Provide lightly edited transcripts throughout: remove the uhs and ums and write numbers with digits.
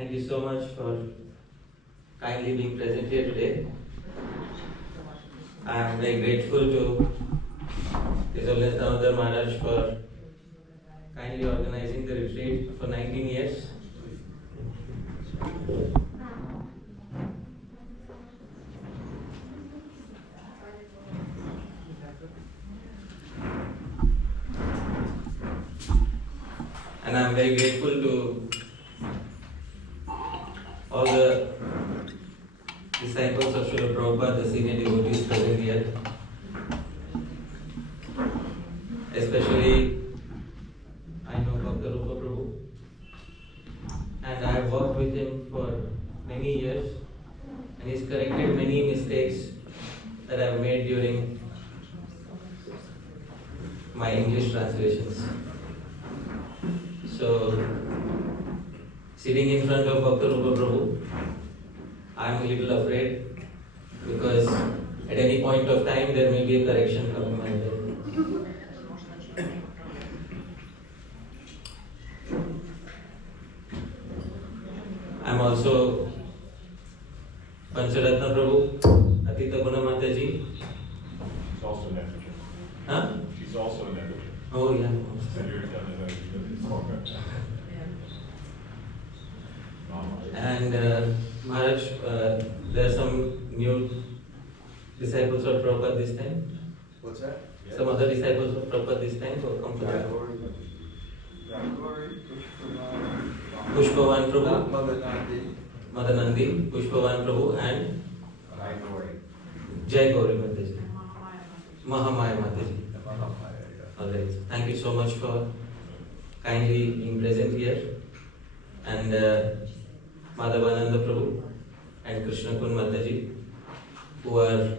Thank you so much for kindly being present here today. I am very grateful to His Holiness Damodar Maharaj for kindly organizing the retreat for 19 years. And I am very grateful to all the disciples of Srila Prabhupada, the senior devotees present here. Especially, I know Bhakti Prabhu, and I have worked with him for many years, and he's corrected many mistakes that I have made during my English translations. So, sitting in front of Bhakti Prabhu, I am a little afraid because at any point of time there may be a correction coming my way. I am also Pancharatna Prabhu, Atita Guna Mataji. She's also an advocate. Huh? She's also an advocate. Oh, yeah. And Maharaj, there are some new disciples of Prabhupada this time. What's that? Some other disciples of Prabhupada this time will come to the Pushpavan Prabhu, Madanandi, Pushpavan Prabhu, and Jai Gauri Mataji, Mahamaya Mataji. Alright, thank you so much for kindly being present here. And Madhavananda Prabhu and Krishna Kun Mataji, who are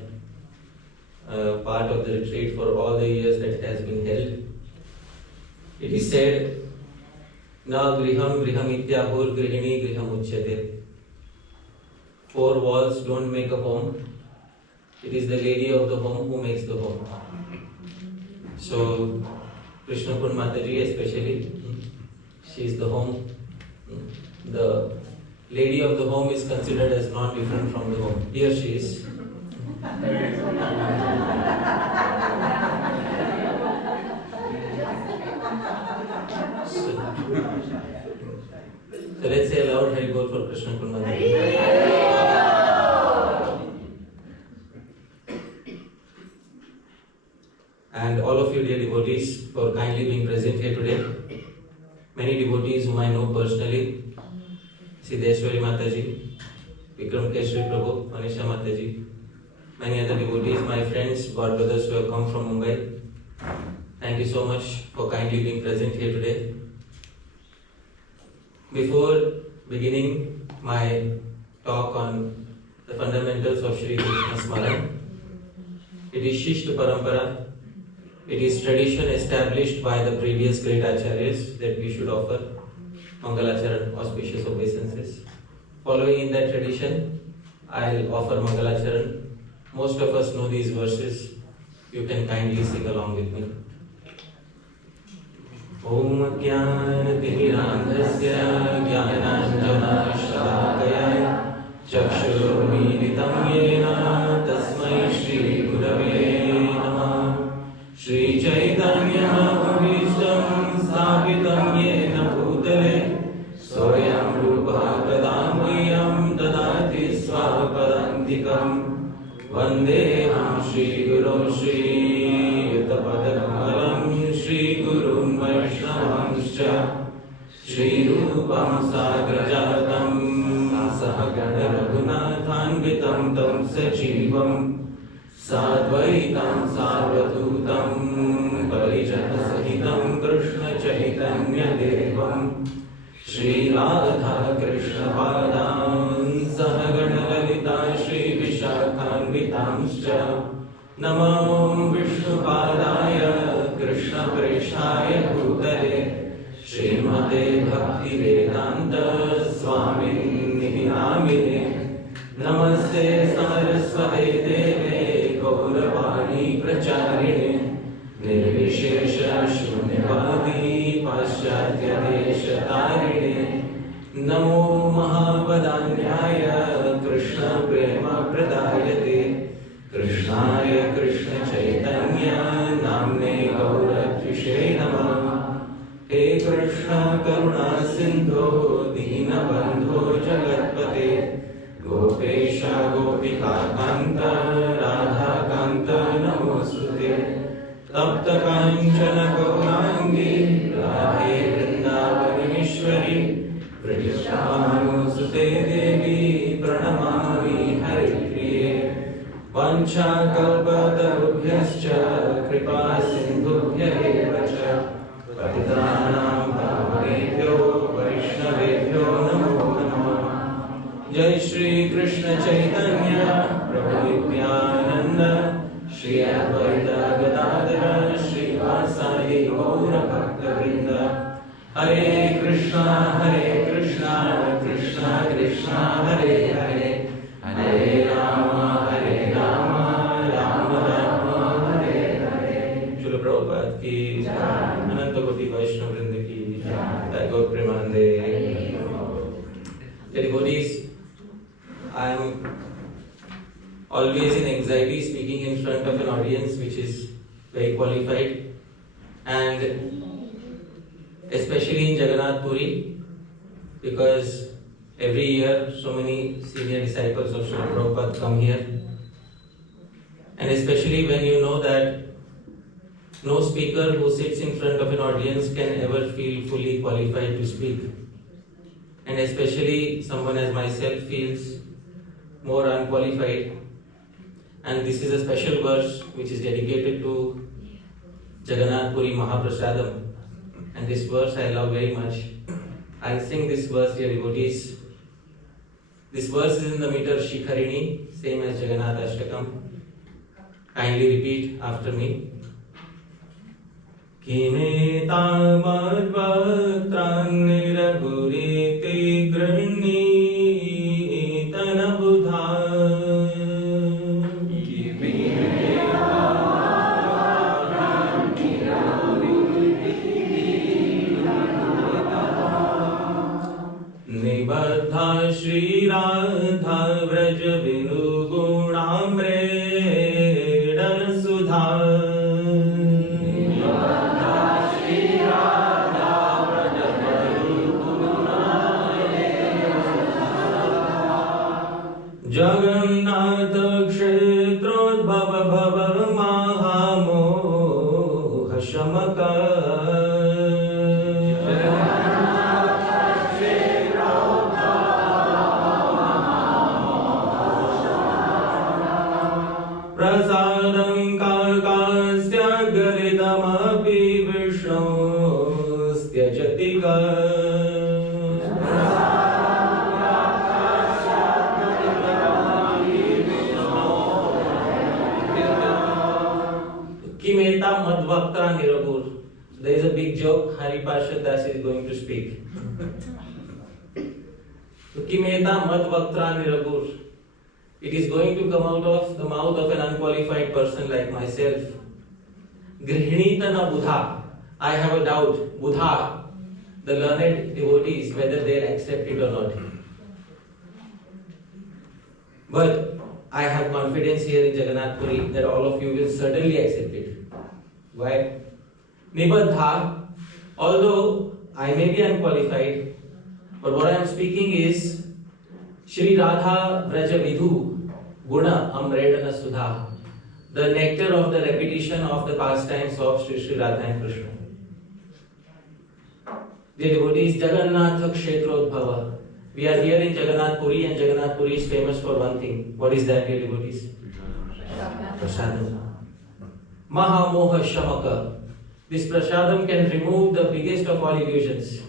part of the retreat for all the years that it has been held. It is said, Na griham griham ityahur grihini griham uchyate. 4 walls don't make a home. It is the lady of the home who makes the home. So, Krishna Kun Mataji especially, she is the home. The lady of the home is considered as not different from the home. Here she is. So let's say a loud Hare Bol for Krishna Kun Mataji. And all of you dear devotees for kindly being present here today. Many devotees whom I know personally, Siddheshwari Mataji, Vikram Keshri Prabhu, Manisha Mataji, many other devotees, my friends, God brothers who have come from Mumbai. Thank you so much for kindly being present here today. Before beginning my talk on the fundamentals of Sri-Krishna-Smarana, it is Shishta Parampara. It is tradition established by the previous great acharyas that we should offer Mangalacharan, auspicious obeisances. Following in that tradition, I'll offer Mangalacharan. Most of us know these verses. You can kindly sing along with me. Om Jnana-Timirandhasya Jnananjana-Shalakaya Chakshurmilitam Yena Tasmai Shri Gurave Namah Shri Chaitanya Mahabhishtam Sthapitam Yena Bhutale Soyam Rupa Kadamyam Dadati Swapadantikam Vandeham Shri Guru Shri Yutapadakamalam Shri Guru Vaishnavanscha Shri Rupam Sagrajatam Sahagana Raghunathanvitam Tam Sachivam Sadvaitam Sarvatutam Parijana Sahitam Krishna Chaitanya Devam Shri Radha Krishna Padam Sahagana Lalita Shri Vishakhanvitamscha Namo Vishnu Padaya Krishna Preshaya Bhutale Srimate Bhakti Vedanta Swami Namine Namaste Saraswate Deve Gauravani Pracharine Nirvishesha Shunyavadi Paschatya Desha Tarine Namo Maha Krishna Karuna Sindho Deenabandho Jagatpate Gopesha Gopika Kanta Radha Kanta Namostute Tapta Kanchana Gaurangi Radhe Vrindavaneshwari Vrishabhanusute Devi Pranamami Haripriye Vancha Kalpatarubhyascha Kripa Sindhubhya Evacha Patitanam Pavanebhyo Vaishnavebhyo Namo Namaha Jai Shri Krishna Chaitanya Prabhu Nityananda Shri Advaita Gadadhara Shri Vasadi Gaura Bhakta Vrinda Hare Krishna Krishna Krishna Hare Hare Hare Rama Rama Rama Hare Hare Srila Prabhupada ki Ananta Koti Vaishnava Vrinda ki Jai Gaur Premanande. Devotees, I am always in anxiety speaking in front of an audience which is very qualified, and especially in Jagannath Puri, because every year so many senior disciples of Srila Prabhupada come here, and especially when you know that no speaker who sits in front of an audience can ever feel fully qualified to speak, and especially someone as myself feels more unqualified. And this is a special verse which is dedicated to Jagannath Puri Mahaprasadam, and this verse I love very much. I'll sing this verse, dear devotees. This verse is in the meter Shikharini, same as Jagannath Ashtakam. Kindly repeat after me. Kime tamad bhaktran niragurite grani tanabudha. Nibadha Shri Radha Vraj Vinu Gunamre Dan Sudha. Nibadha Shri Radha Vraj Vinu Gunamre Jagannath Kshetrodbhava Bhava Mahamoha Shamaka. Prasadam kalkasya garidamapi vishnostya jatika. Kimeta madvakta niragur. There is a big joke. Hari Parshad Das is going to speak. Kimeta madvakta niragur. It is going to come out of the mouth of an unqualified person like myself. Grihnita na buddha. I have a doubt. Buddha, the learned devotees, whether they will accept it or not. But I have confidence here in Jagannath Puri that all of you will certainly accept it. Why? Nibadha, although I may be unqualified, but what I am speaking is Shri Radha Vraja Vidhu Guna Amredana Sudha, the nectar of the repetition of the pastimes of Sri Radha and Krishna. Dear devotees, Jagannath Kshetrodbhava. We are here in Jagannath Puri, and Jagannath Puri is famous for one thing. What is that, dear devotees? Prasadam. Mahamoha Shamaka. This prasadam can remove the biggest of all illusions.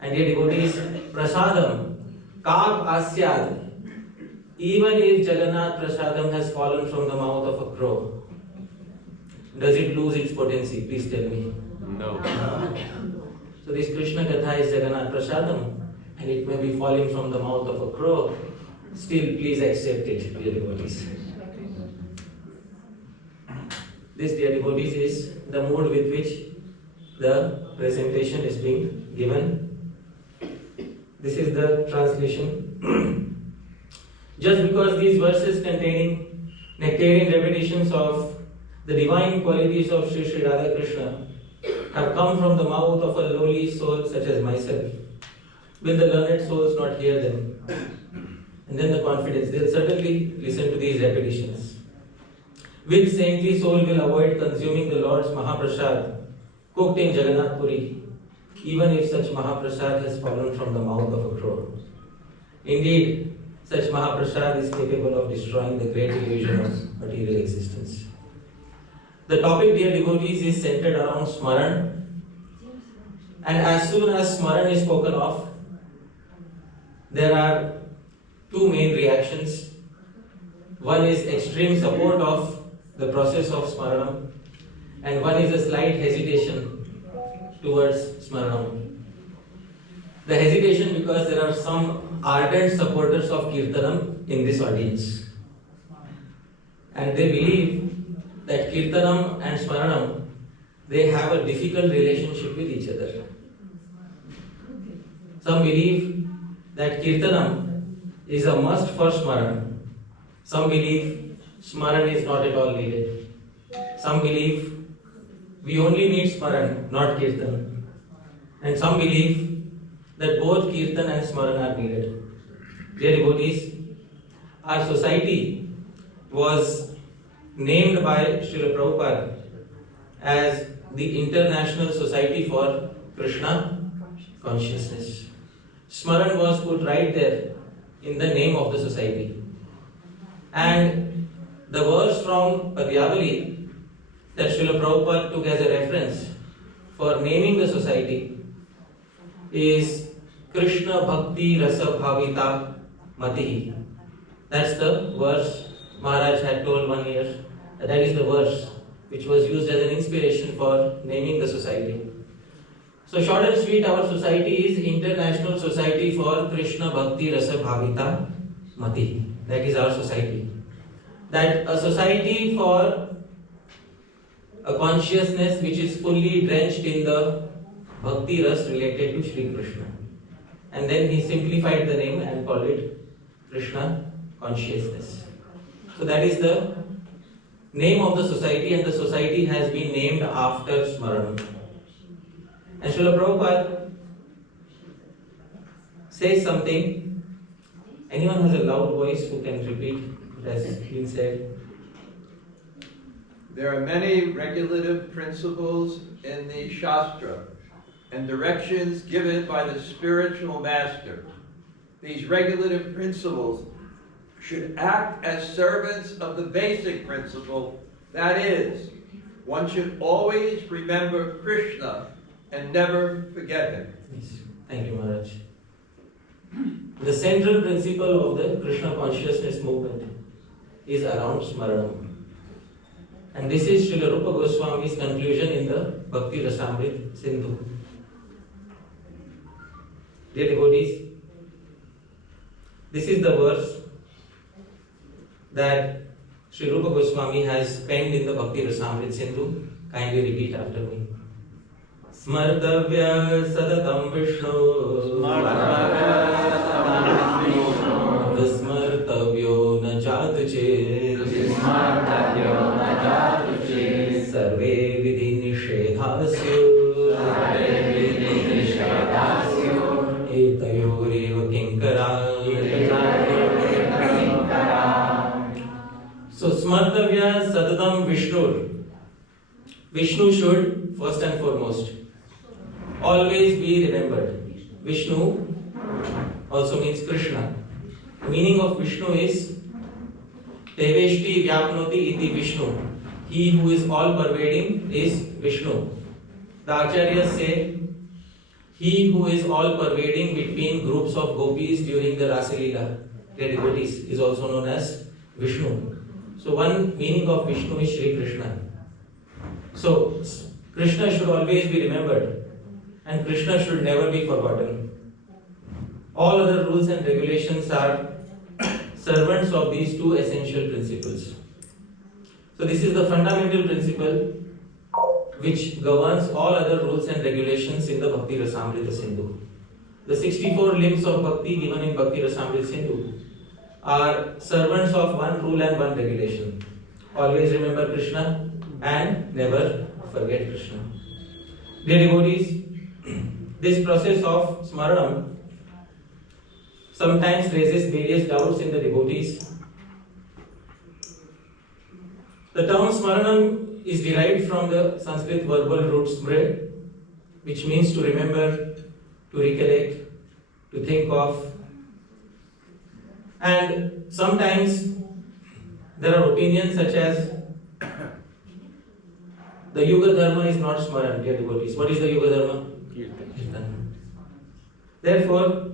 And dear devotees, prasadam, kak asyad. Even if Jagannath prasadam has fallen from the mouth of a crow, does it lose its potency? Please tell me. No. So this Krishna Katha is Jagannath prasadam, and it may be falling from the mouth of a crow. Still, please accept it, dear devotees. This, dear devotees, is the mood with which the presentation is being given. This is the translation. Just because these verses containing nectarian repetitions of the divine qualities of Sri Radha Krishna have come from the mouth of a lowly soul such as myself, will the learned souls not hear them? And then the confidence, they'll certainly listen to these repetitions. Which saintly soul will avoid consuming the Lord's Mahaprasad cooked in Jagannath Puri, even if such Mahaprasad has fallen from the mouth of a crow? Indeed, such Mahaprasad is capable of destroying the great illusion of material existence. The topic, dear devotees, is centered around Smaran. And as soon as Smaran is spoken of, there are two main reactions. One is extreme support of the process of Smaranam, and one is a slight hesitation towards Smaranam. The hesitation because there are some ardent supporters of Kirtanam in this audience, and they believe that Kirtanam and Smaranam, they have a difficult relationship with each other. Some believe that Kirtanam is a must for Smaran. Some believe Smaran is not at all needed. Some believe we only need Smaran, not Kirtan. And some believe that both Kirtan and Smaran are needed. Dear devotees, our society was named by Srila Prabhupada as the International Society for Krishna Consciousness. Smaran was put right there in the name of the society. And the verse from Padyavali that Srila Prabhupada took as a reference for naming the society is Krishna Bhakti Rasa Bhavita Mati. That's the verse Maharaj had told 1 year. That is the verse which was used as an inspiration for naming the society. So short and sweet, our society is International Society for Krishna Bhakti Rasa Bhavita Mati. That is our society. That a society for a consciousness which is fully drenched in the Bhakti Ras related to Sri Krishna. And then he simplified the name and called it Krishna Consciousness. So that is the name of the society, and the society has been named after Smaranam. And Srila Prabhupada says something. Anyone has a loud voice who can repeat what has been said? There are many regulative principles in the Shastra and directions given by the spiritual master. These regulative principles should act as servants of the basic principle, that is, one should always remember Krishna and never forget him. Yes. Thank you, Maharaj. The central principle of the Krishna consciousness movement is around Smaranam. And this is Srila Rupa Goswami's conclusion in the Bhakti Rasamrita Sindhu. Dear devotees, this is the verse that Sri Rupa Goswami has penned in the Bhakti Rasamrita Sindhu. Kindly repeat after me. Smartavya sadatam Vishnu Vismartavyo na jatuche Sarve vidhi nishedhasyo Etayoreva kinkara. So Smartavya sadatam Vishnu. Vishnu should, first and foremost, always be remembered. Vishnu also means Krishna. The meaning of Vishnu is Deveshti Vyapnoti iti Vishnu. He who is all pervading is Vishnu. The acharyas say he who is all pervading between groups of gopis during the Rasalila, their devotees, is also known as Vishnu. So one meaning of Vishnu is Sri Krishna. So Krishna should always be remembered, and Krishna should never be forgotten. All other rules and regulations are servants of these two essential principles. So this is the fundamental principle which governs all other rules and regulations in the Bhakti Rasamrita Sindhu. The 64 limbs of Bhakti given in Bhakti Rasamrita Sindhu are servants of one rule and one regulation. Always remember Krishna and never forget Krishna. Dear devotees, this process of Smaranam sometimes raises various doubts in the devotees. The term Smaranam is derived from the Sanskrit verbal root smrit, which means to remember, to recollect, to think of. And sometimes there are opinions such as the Yuga Dharma is not Smaran, dear devotees. What is the Yuga Dharma? Kirtan. Therefore,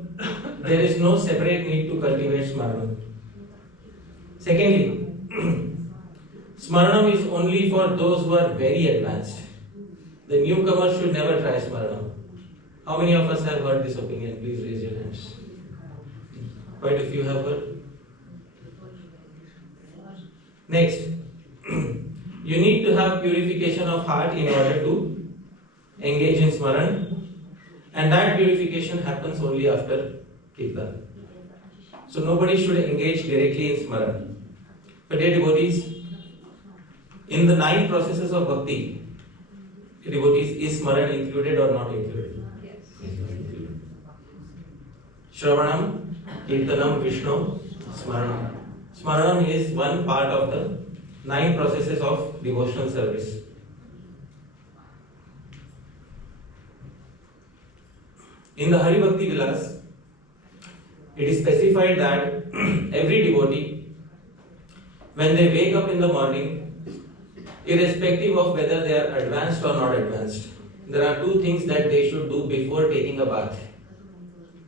there is no separate need to cultivate Smaranam. Secondly, Smaranam is only for those who are very advanced. The newcomer should never try Smaranam. How many of us have heard this opinion? Please raise your hands. Quite a few have heard. Next, you need to have purification of heart in order to engage in Smaran, and that purification happens only after Kirtan. So nobody should engage directly in Smaran. But dear devotees, in the 9 processes of Bhakti, devotees, is Smaran included or not included? Yes. Shravanam, Kirtanam, Vishnu, Smaranam. Smaranam is one part of the 9 processes of devotional service. In the Hari Bhakti Vilas, it is specified that every devotee, when they wake up in the morning, irrespective of whether they are advanced or not advanced, there are 2 things that they should do before taking a bath.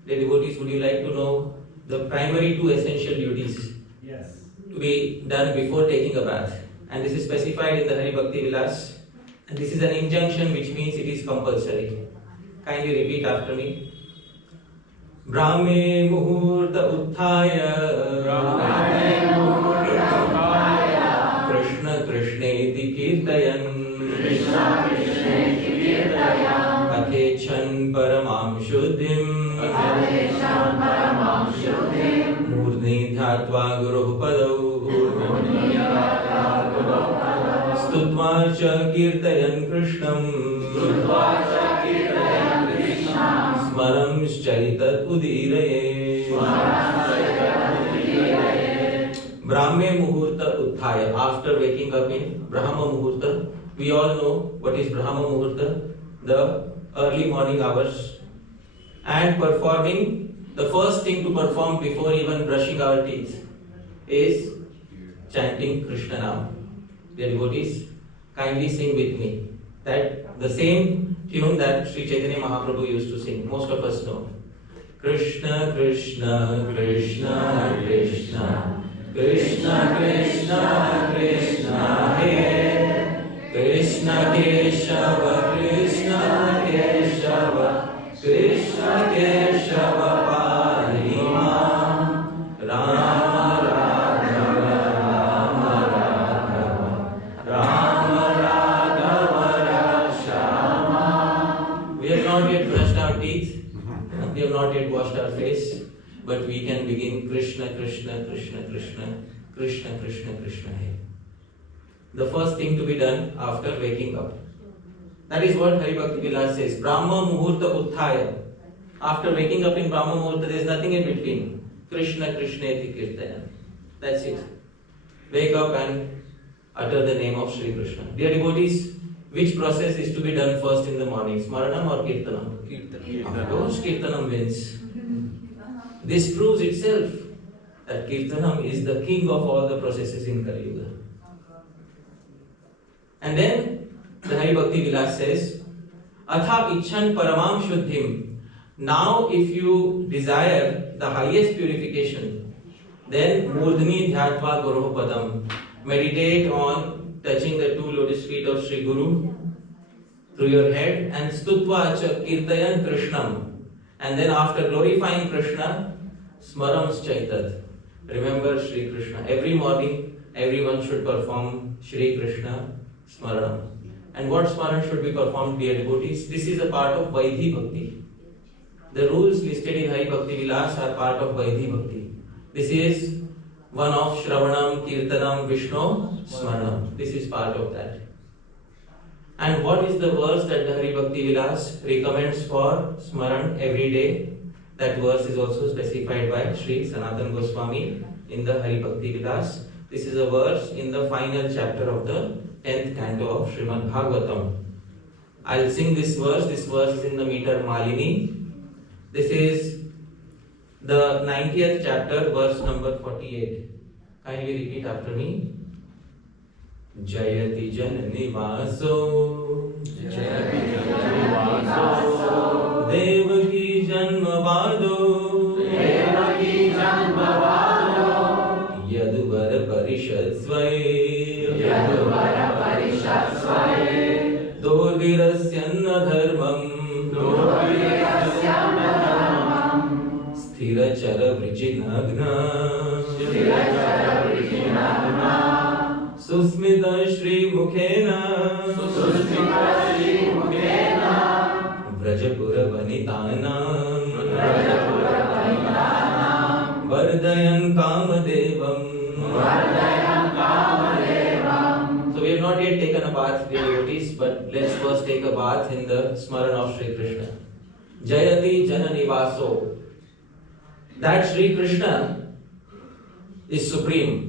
Dear devotees, would you like to know the primary 2 essential duties? Yes. To be done before taking a bath? And this is specified in the Hari Bhakti Vilas. And this is an injunction, which means it is compulsory. Kindly repeat after me. Brahme muhurta utthaya. Brahme muhurta utthaya. Krishna Krishneti kirtayan. Krishna Krishneti kirtayan. Athechan paramam shuddhim. Athechan paramam shuddhim. Murdni dhyatva guruh padau. Murdni dhyatva guruh padau. Stutva cha kirtayan Krishnam. Stutva cha kirtayan Krishnam. Smaram chaitat udiraye. Smaram chaitat udiraye. Brahme muhurta utthaya. After waking up in Brahma muhurta, we all know what is Brahma muhurta, the early morning hours, and performing, the first thing to perform before even brushing our teeth is chanting Krishna Nam. Dear devotees, kindly sing with me that the same tune that Sri Chaitanya Mahaprabhu used to sing. Most of us know. Krishna Krishna Krishna Krishna Krishna Krishna Krishna Hare Krishna Keshava Krishna Keshava Krishna Keshava Parima Rama Radhava Rama Radhava Rama Radhava Rashama. We have not yet brushed our teeth. We have not yet washed our face, but we can begin Krishna, Krishna, Krishna, Krishna, Krishna, Krishna, Krishna. The first thing to be done after waking up. That is what Hari Bhakti Vilas says. Brahma Muhurta Utthaya. After waking up in Brahma Muhurta, there is nothing in between. Krishna, Krishneti Kirtana. That's it. Wake up and utter the name of Sri Krishna. Dear devotees, which process is to be done first in the morning? Smaranam or Kirtanam? Of course, Kirtanam wins. This proves itself that Kirtanam is the king of all the processes in Kali Yuga. And then the Hari Bhakti Vilas says, Atha Icchan Paramam Shuddhim. Now, if you desire the highest purification, then Murdhni Dhyatva Guru Padam. Meditate on touching the 2 lotus feet of Sri Guru through your head and Stutva Cha Kirtayan Krishnam. And then after glorifying Krishna, Smaram Chaitat. Remember Sri Krishna. Every morning, everyone should perform Sri Krishna Smaranam. And what Smaran should be performed, dear devotees? This is a part of Vaidhi Bhakti. The rules listed in Hari Bhakti Vilas are part of Vaidhi Bhakti. This is one of Shravanam, Kirtanam, Vishnu, Smaranam. This is part of that. And what is the verse that the Hari Bhakti Vilas recommends for Smaran every day? That verse is also specified by Sri Sanatana Goswami in the Hari Bhakti Vilas. This is a verse in the final chapter of the 10th canto of Srimad Bhagavatam. I'll sing this verse. This verse is in the meter Malini. This is the 90th chapter, verse number 48. Kindly repeat after me. Jayati Janani Vaso Jayati Janani Vaso Devaki Janmavado Devaki Janmavado Yaduvara Parishad Svai Yaduvara Parishad Svai Dorvirasyanna Dharmam Dorvirasyanna Dharmam Sthirachara Vrijinagna Sthirachara Vrijinagna Susmita Shri Mukhena Susmita Shri Mukhena Vrajapura Vanitanam Vrajapura Vanitanam Vardayan Kamadevam Vardayan Kamadevam. So we have not yet taken a bath, dear devotees, but let's first take a bath in the Smaran of Sri Krishna. Jayati Janani Vaso. That Sri Krishna is supreme.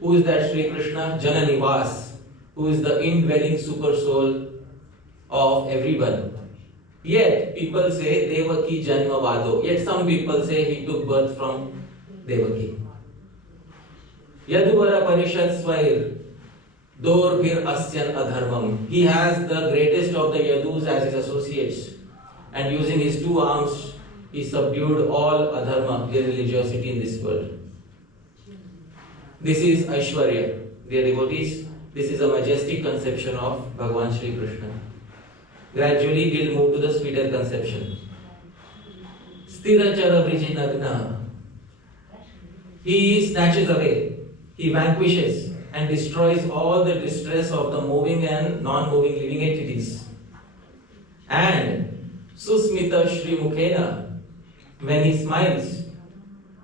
Who is that Sri Krishna? Jananivas, who is the indwelling super soul of everyone. Yet people say Devaki Janmavado. Yet some people say he took birth from Devaki. Yaduvara Parishad Svair Dorbhir Asyan Adharmam. He has the greatest of the Yadus as his associates, and using his two arms he subdued all adharma, irreligiosity in this world. This is Aishwarya, dear devotees. This is a majestic conception of Bhagavan Sri Krishna. Gradually we'll move to the sweeter conception. Sthirachara Vrijinagna. He snatches away, he vanquishes and destroys all the distress of the moving and non-moving living entities. And Susmita Shri Mukhena, when he smiles,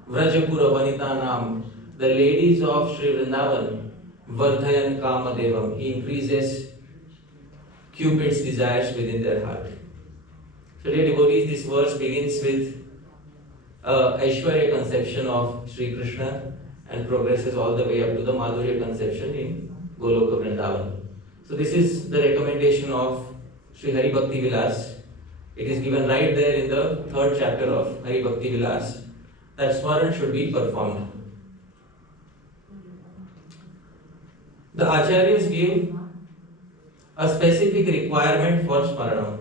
Vrajapura Vanitanam, the ladies of Sri Vrindavan, Vardhayan Kamadevam, he increases Cupid's desires within their heart. So dear devotees, this verse begins with Aishwarya conception of Sri Krishna and progresses all the way up to the Madhurya conception in Goloka Vrindavan. So this is the recommendation of Sri Hari Bhakti Vilas. It is given right there in the 3rd chapter of Hari Bhakti Vilas that Smaran should be performed. The acharyas give a specific requirement for Smaranam.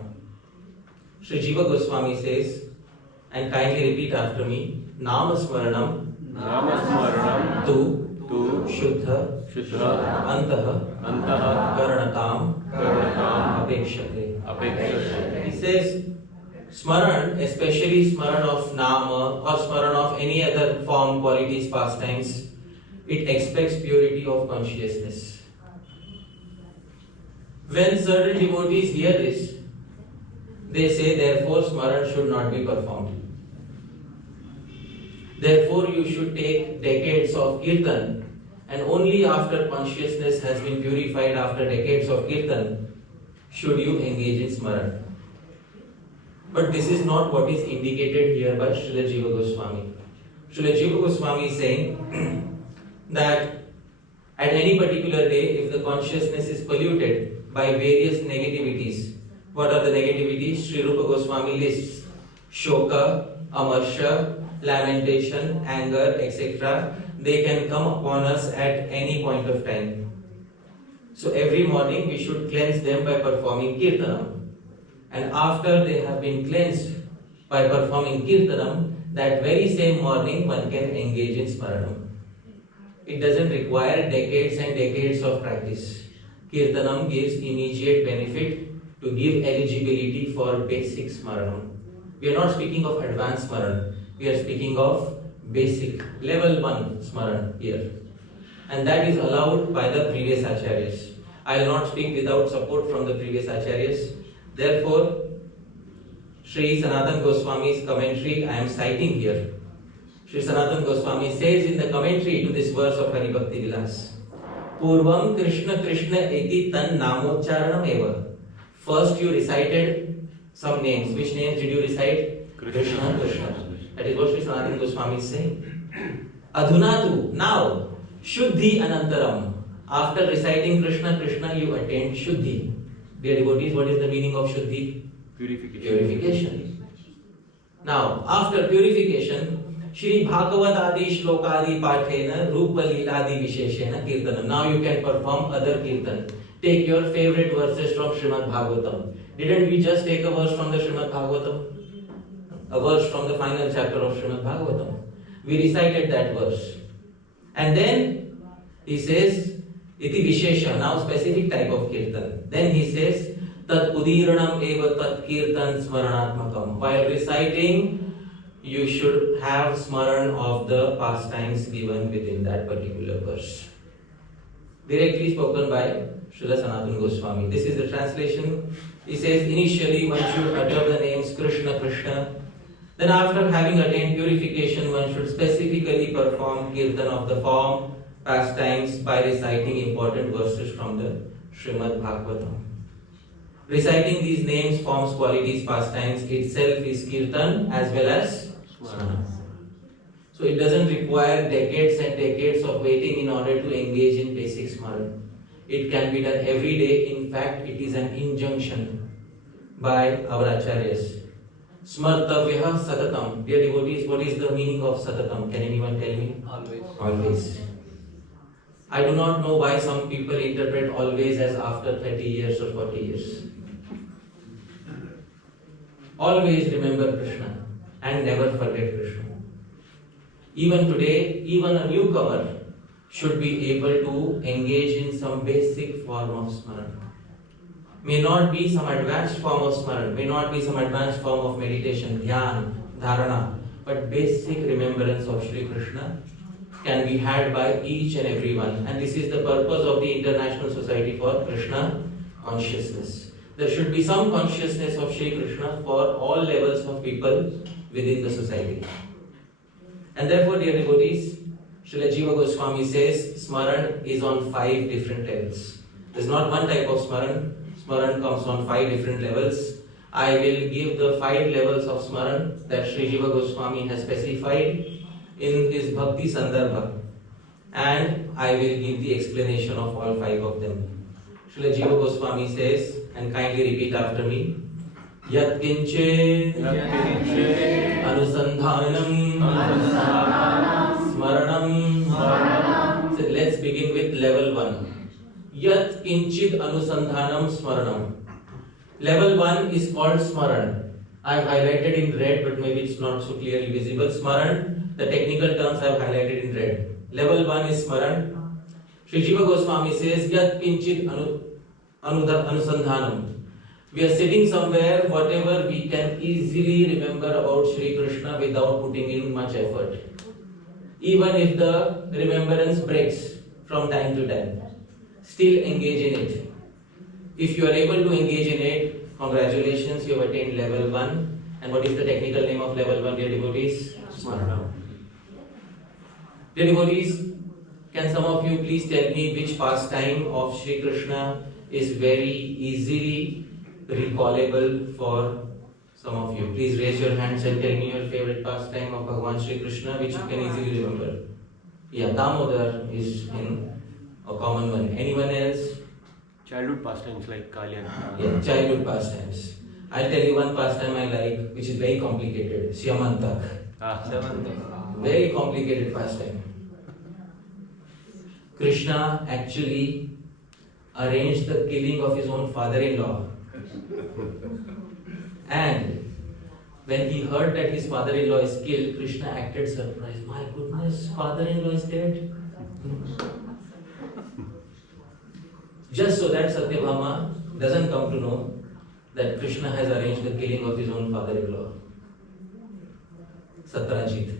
Sri Jiva Goswami says, and kindly repeat after me, Nama Smaranam Namasmaranam Tu Shuddha Shuddha Antaha Antaha Karanatam Karanatam Apekshate. Apekshate. He says, Smaran, especially Smaran of Nama or Smaran of any other form, qualities, pastimes, it expects purity of consciousness. When certain devotees hear this, they say, therefore Smaran should not be performed. Therefore you should take decades of Kirtan, and only after consciousness has been purified after decades of Kirtan, should you engage in Smaran. But this is not what is indicated here by Srila Jiva Goswami. Srila Jiva Goswami is saying that at any particular day, if the consciousness is polluted by various negativities, what are the negativities? Sri Rupa Goswami lists shoka, amarsha, lamentation, anger, etc. They can come upon us at any point of time. So every morning we should cleanse them by performing kirtanam. And after they have been cleansed by performing kirtanam, that very same morning one can engage in Smaranam. It doesn't require decades and decades of practice. Kirtanam gives immediate benefit to give eligibility for basic Smaranam. We are not speaking of advanced Smaran. We are speaking of basic, level 1 Smaran here. And that is allowed by the previous acharyas. I will not speak without support from the previous acharyas. Therefore, Sri Sanatana Goswami's commentary I am citing here. Sri Sanatana Goswami says in the commentary to this verse of Hari Bhakti Vilas, Purvam Krishna Krishna eti tan namocharanam eva First you recited some names. Which names did you recite? Krishna. That is what Sri Smaranam Goswami is saying. Adhunatu, now, Shuddhi Anantaram. After reciting Krishna, you attained Shuddhi. Dear devotees, what is the meaning of Shuddhi? Purification. Now, after purification, Shri Bhagavad Adi Shlokadi Pathena Rupa Leeladi Visheshena Kirtanam. Now you can perform other Kirtan. Take your favorite verses from Srimad Bhagavatam. Didn't we just take a verse from the Srimad Bhagavatam? A verse from the final chapter of Srimad Bhagavatam. We recited that verse. And then he says, Iti Vishesha, now specific type of Kirtan. Then he says, Tat Udiranam Eva Tat Kirtan Smaranatmakam. While reciting, you should have smaran of the pastimes given within that particular verse. Directly spoken by Srila Sanatana Goswami. This is the translation. He says, initially one should utter the names Krishna, Krishna. Then after having attained purification, one should specifically perform Kirtan of the form, pastimes by reciting important verses from the Srimad Bhagavatam. Reciting these names, forms, qualities, pastimes itself is Kirtan as well as Smaranam. So it doesn't require decades and decades of waiting in order to engage in basic Smaran. It can be done every day. In fact, it is an injunction by our acharyas. Smartavyaha satatam. Dear devotees, what is the meaning of satatam? Can anyone tell me? Always. I do not know why some people interpret always as after 30 years or 40 years. Always remember Krishna and never forget Krishna. Even today, even a newcomer should be able to engage in some basic form of Smaran. May not be some advanced form of Smaran, may not be some advanced form of meditation, Dhyana, Dharana, but basic remembrance of Sri Krishna can be had by each and every one. And this is the purpose of the International Society for Krishna Consciousness. There should be some consciousness of Sri Krishna for all levels of people within the society. And therefore, dear devotees, Srila Jiva Goswami says Smaran is on 5 different levels. There is not one type of Smaran. Smaran comes on 5 different levels. I will give the 5 levels of Smaran that Sri Jiva Goswami has specified in his Bhakti Sandarbha, and I will give the explanation of all 5 of them. Srila Jiva Goswami says, and kindly repeat after me, Yat kinche Anusandhanam Smaranam. So let's begin with level 1. Yat kinchid Anusandhanam Smaranam. Level 1 is called Smaran. I have highlighted in red, but maybe it's not so clearly visible. Smaran, the technical terms I have highlighted in red. Level 1 is Smaran. Sri Jiva Goswami says, Yat kinchid Anusandhanam. We are sitting somewhere, whatever we can easily remember about Sri Krishna without putting in much effort. Even if the remembrance breaks from time to time, still engage in it. If you are able to engage in it, congratulations, you have attained level 1. And what is the technical name of level 1, dear devotees? Smaranam. Dear devotees, can some of you please tell me which pastime of Sri Krishna is very easily recallable for some of you? Please raise your hands and tell me your favorite pastime of Bhagavan Sri Krishna which you can easily remember. Yeah, Damodar is in a common one. Anyone else? Childhood pastimes like Kalyan. Yeah, childhood pastimes. I'll tell you one pastime I like which is very complicated. Syamantak. Very complicated pastime. Krishna actually arranged the killing of his own father-in-law. And when he heard that his father-in-law is killed, Krishna acted surprised. My goodness, father-in-law is dead. Just so that Satyabhama doesn't come to know that Krishna has arranged the killing of his own father-in-law. Satyajit.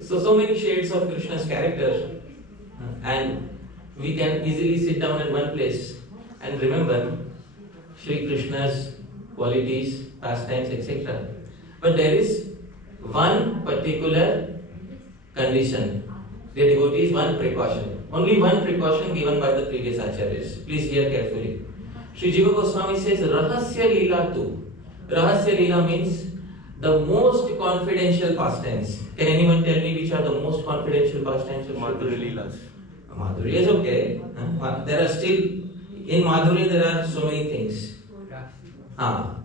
So many shades of Krishna's character, and we can easily sit down in one place and remember Sri Krishna's qualities, pastimes, etc. But there is one particular condition. Dear devotees, one precaution. Only one precaution given by the previous acharyas. Please hear carefully. Sri Jiva Goswami says Rahasya Leela tu. Rahasya Leela means the most confidential pastimes. Can anyone tell me which are the most confidential pastimes of Madhurya Leelas. Madhurya is okay. There are still, in Madhurya there are so many things.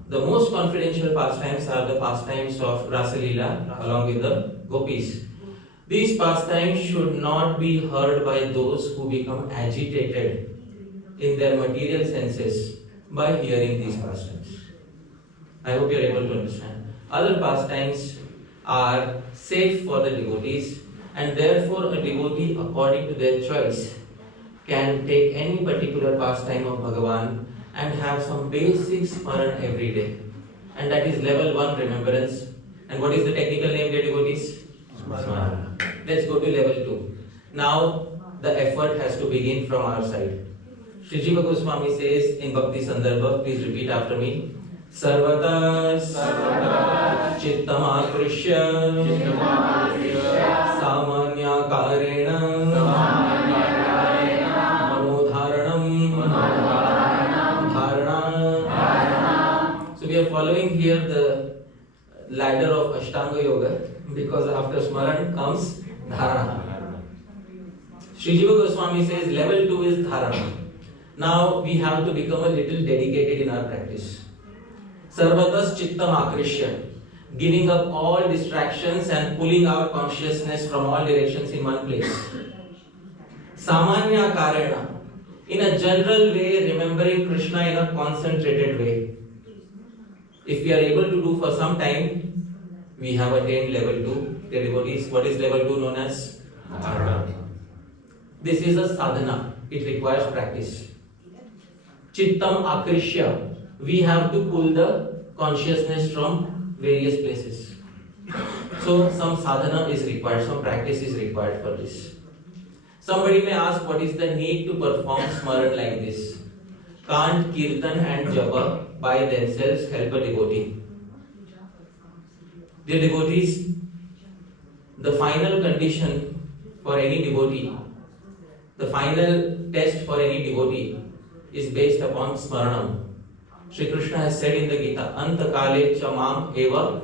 The most confidential pastimes are the pastimes of Rasa Leela along with the gopis. These pastimes should not be heard by those who become agitated in their material senses by hearing these pastimes. I hope you are able to understand. Other pastimes are safe for the devotees, and therefore a devotee, according to their choice, can take any particular pastime of Bhagavan and have some basic Smaran every day. And that is level 1 remembrance. And what is the technical name, dear devotees? Smaranam. Let's go to level 2. Now the effort has to begin from our side. Sri Jiva Goswami says in Bhakti Sandarbha, please repeat after me. Sarvata Chittam Akrishya Samanya Karena Manodharanam Dharana. So we are following here the ladder of Ashtanga Yoga, because after Smaran comes Dharana. Sri Jiva Goswami says level 2 is Dharana. Now we have to become a little dedicated in our practice. Sarvatas Chittam Akrishya, giving up all distractions and pulling our consciousness from all directions in one place. Samanya Karena, in a general way, remembering Krishna in a concentrated way. If we are able to do for some time, we have attained level 2. Dear devotees, what is level 2 known as? Dharana. This is a sadhana. It requires practice. Chittam Akrishya, we have to pull the consciousness from various places. So some sadhana is required, some practice is required for this. Somebody may ask, what is the need to perform Smaran like this? Can't Kirtan and Japa by themselves help a devotee? Dear devotees, the final condition for any devotee, the final test for any devotee is based upon Smaranam. Sri Krishna has said in the Gita, Anta Kale Chamam Eva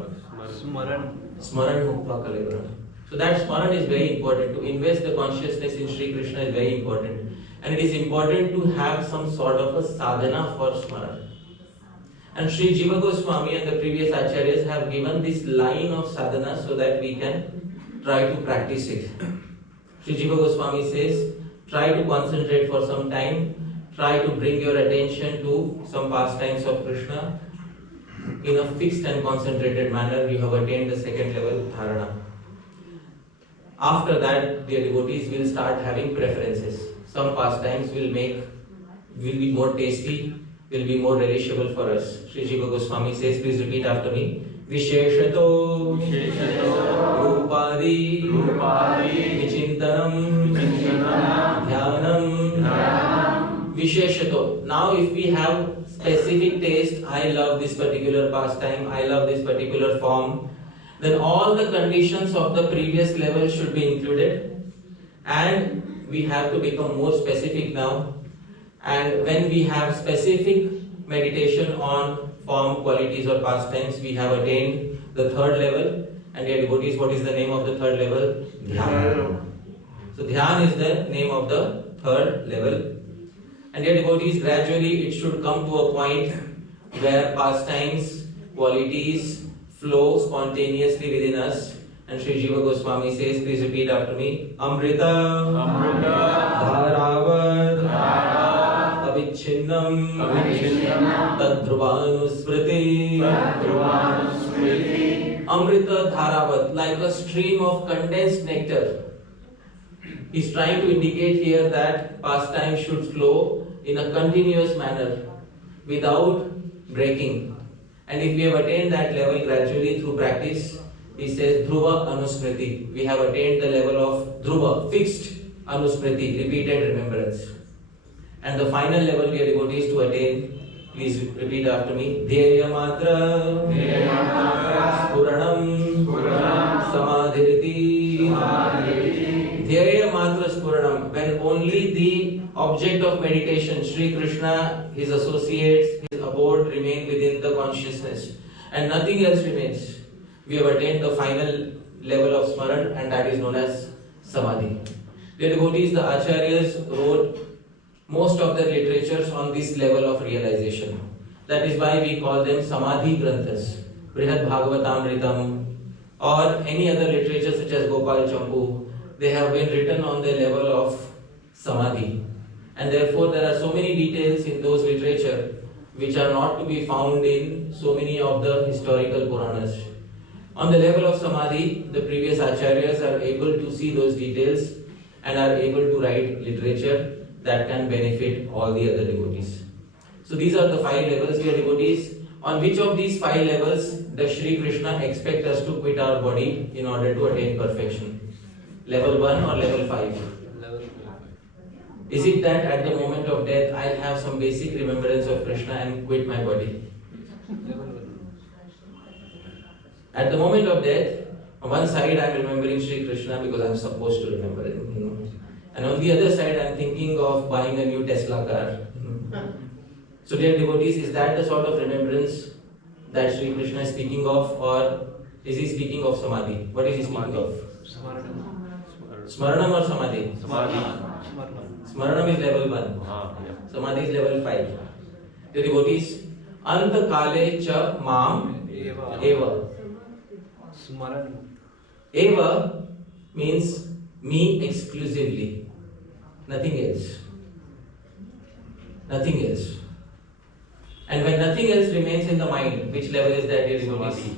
Smaran Mukta Kalebra. So that Smaran is very important. To invest the consciousness in Sri Krishna is very important. And it is important to have some sort of a sadhana for Smaran. And Sri Jiva Goswami and the previous acharyas have given this line of sadhana so that we can try to practice it. Sri Jiva Goswami says, try to concentrate for some time. Try to bring your attention to some pastimes of Krishna in a fixed and concentrated manner. You have attained the second level, Dharana. After that, dear devotees will start having preferences. Some pastimes will be more tasty, will be more relishable for us. Sri Jiva Goswami says, please repeat after me. Visheshato Rupadi Vichintanam Dhyanam Visheshato. Now if we have specific taste, I love this particular pastime, I love this particular form, then all the conditions of the previous level should be included, and we have to become more specific now. And when we have specific meditation on form, qualities or pastimes, we have attained the third level. And dear devotees, what is the name of the third level? Dhyana. So Dhyana is the name of the third level. And dear devotees, gradually it should come to a point where pastimes, qualities flow spontaneously within us. And Sri Jiva Goswami says, please repeat after me. Amrita Dharavad Avichinnam Tadhruva Anusmrtiti. Amrita Dharavat, like a stream of condensed nectar. He's trying to indicate here that pastime should flow in a continuous manner without breaking. And if we have attained that level gradually through practice, he says Dhruva Anusmrtiti. We have attained the level of Dhruva, fixed Anusmrtiti, repeated remembrance. And the final level we are devotees to attain, please repeat after me. Dhyaya Matra Spuranam Samadhiriti Dhyaya Matra Spuranam, when only the object of meditation, Sri Krishna, his associates, his abode remain within the consciousness and nothing else remains. We have attained the final level of Smaran, and that is known as Samadhi. The devotees, the acharyas, wrote most of their literatures on this level of realization. That is why we call them Samadhi Granthas, Brihad Bhagavatam, or any other literature such as Gopal Champu. They have been written on the level of Samadhi. And therefore there are so many details in those literature which are not to be found in so many of the historical Puranas. On the level of Samadhi, the previous acharyas are able to see those details and are able to write literature that can benefit all the other devotees. So these are the 5 levels, dear devotees. On which of these 5 levels does Sri Krishna expect us to quit our body in order to attain perfection? Level 1 or level 5? Level 5. Is it that at the moment of death I'll have some basic remembrance of Krishna and quit my body? Level 1. At the moment of death, on one side I'm remembering Sri Krishna because I'm supposed to remember him, and on the other side I'm thinking of buying a new Tesla car. So dear devotees, is that the sort of remembrance that Sri Krishna is speaking of, or is he speaking of Samadhi? What is he speaking of? Smaranam or Samadhi? Smaranam is level 1. Samadhi is level 5. The devotees, Anta Kale Cha Mam Eva. Smaranam. Eva means me exclusively. Nothing else. Nothing else. And when nothing else remains in the mind, which level is that, dear devotees?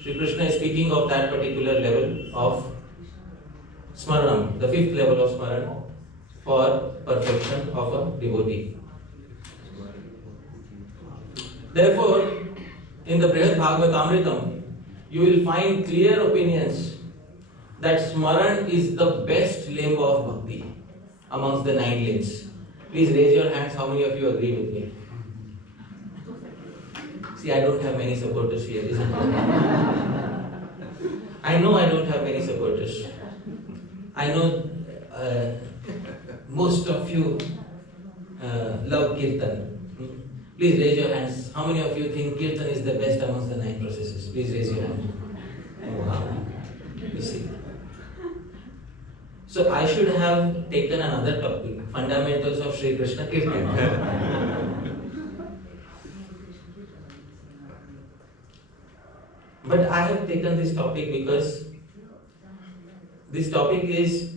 Sri Krishna is speaking of that particular level of Smaranam, the 5th level of Smaran for perfection of a devotee. Therefore, in the Brihad Bhagavatamritam, you will find clear opinions that Smaran is the best limb of Bhakti amongst the 9 limbs. Please raise your hands, how many of you agree with me? See, I don't have many supporters here, isn't it? I know I don't have many supporters. I know most of you love Kirtan. Please raise your hands. How many of you think Kirtan is the best amongst the 9 processes? Please raise your hand. Wow. You see. So I should have taken another topic, fundamentals of Sri Krishna Kirtan. But I have taken this topic because this topic is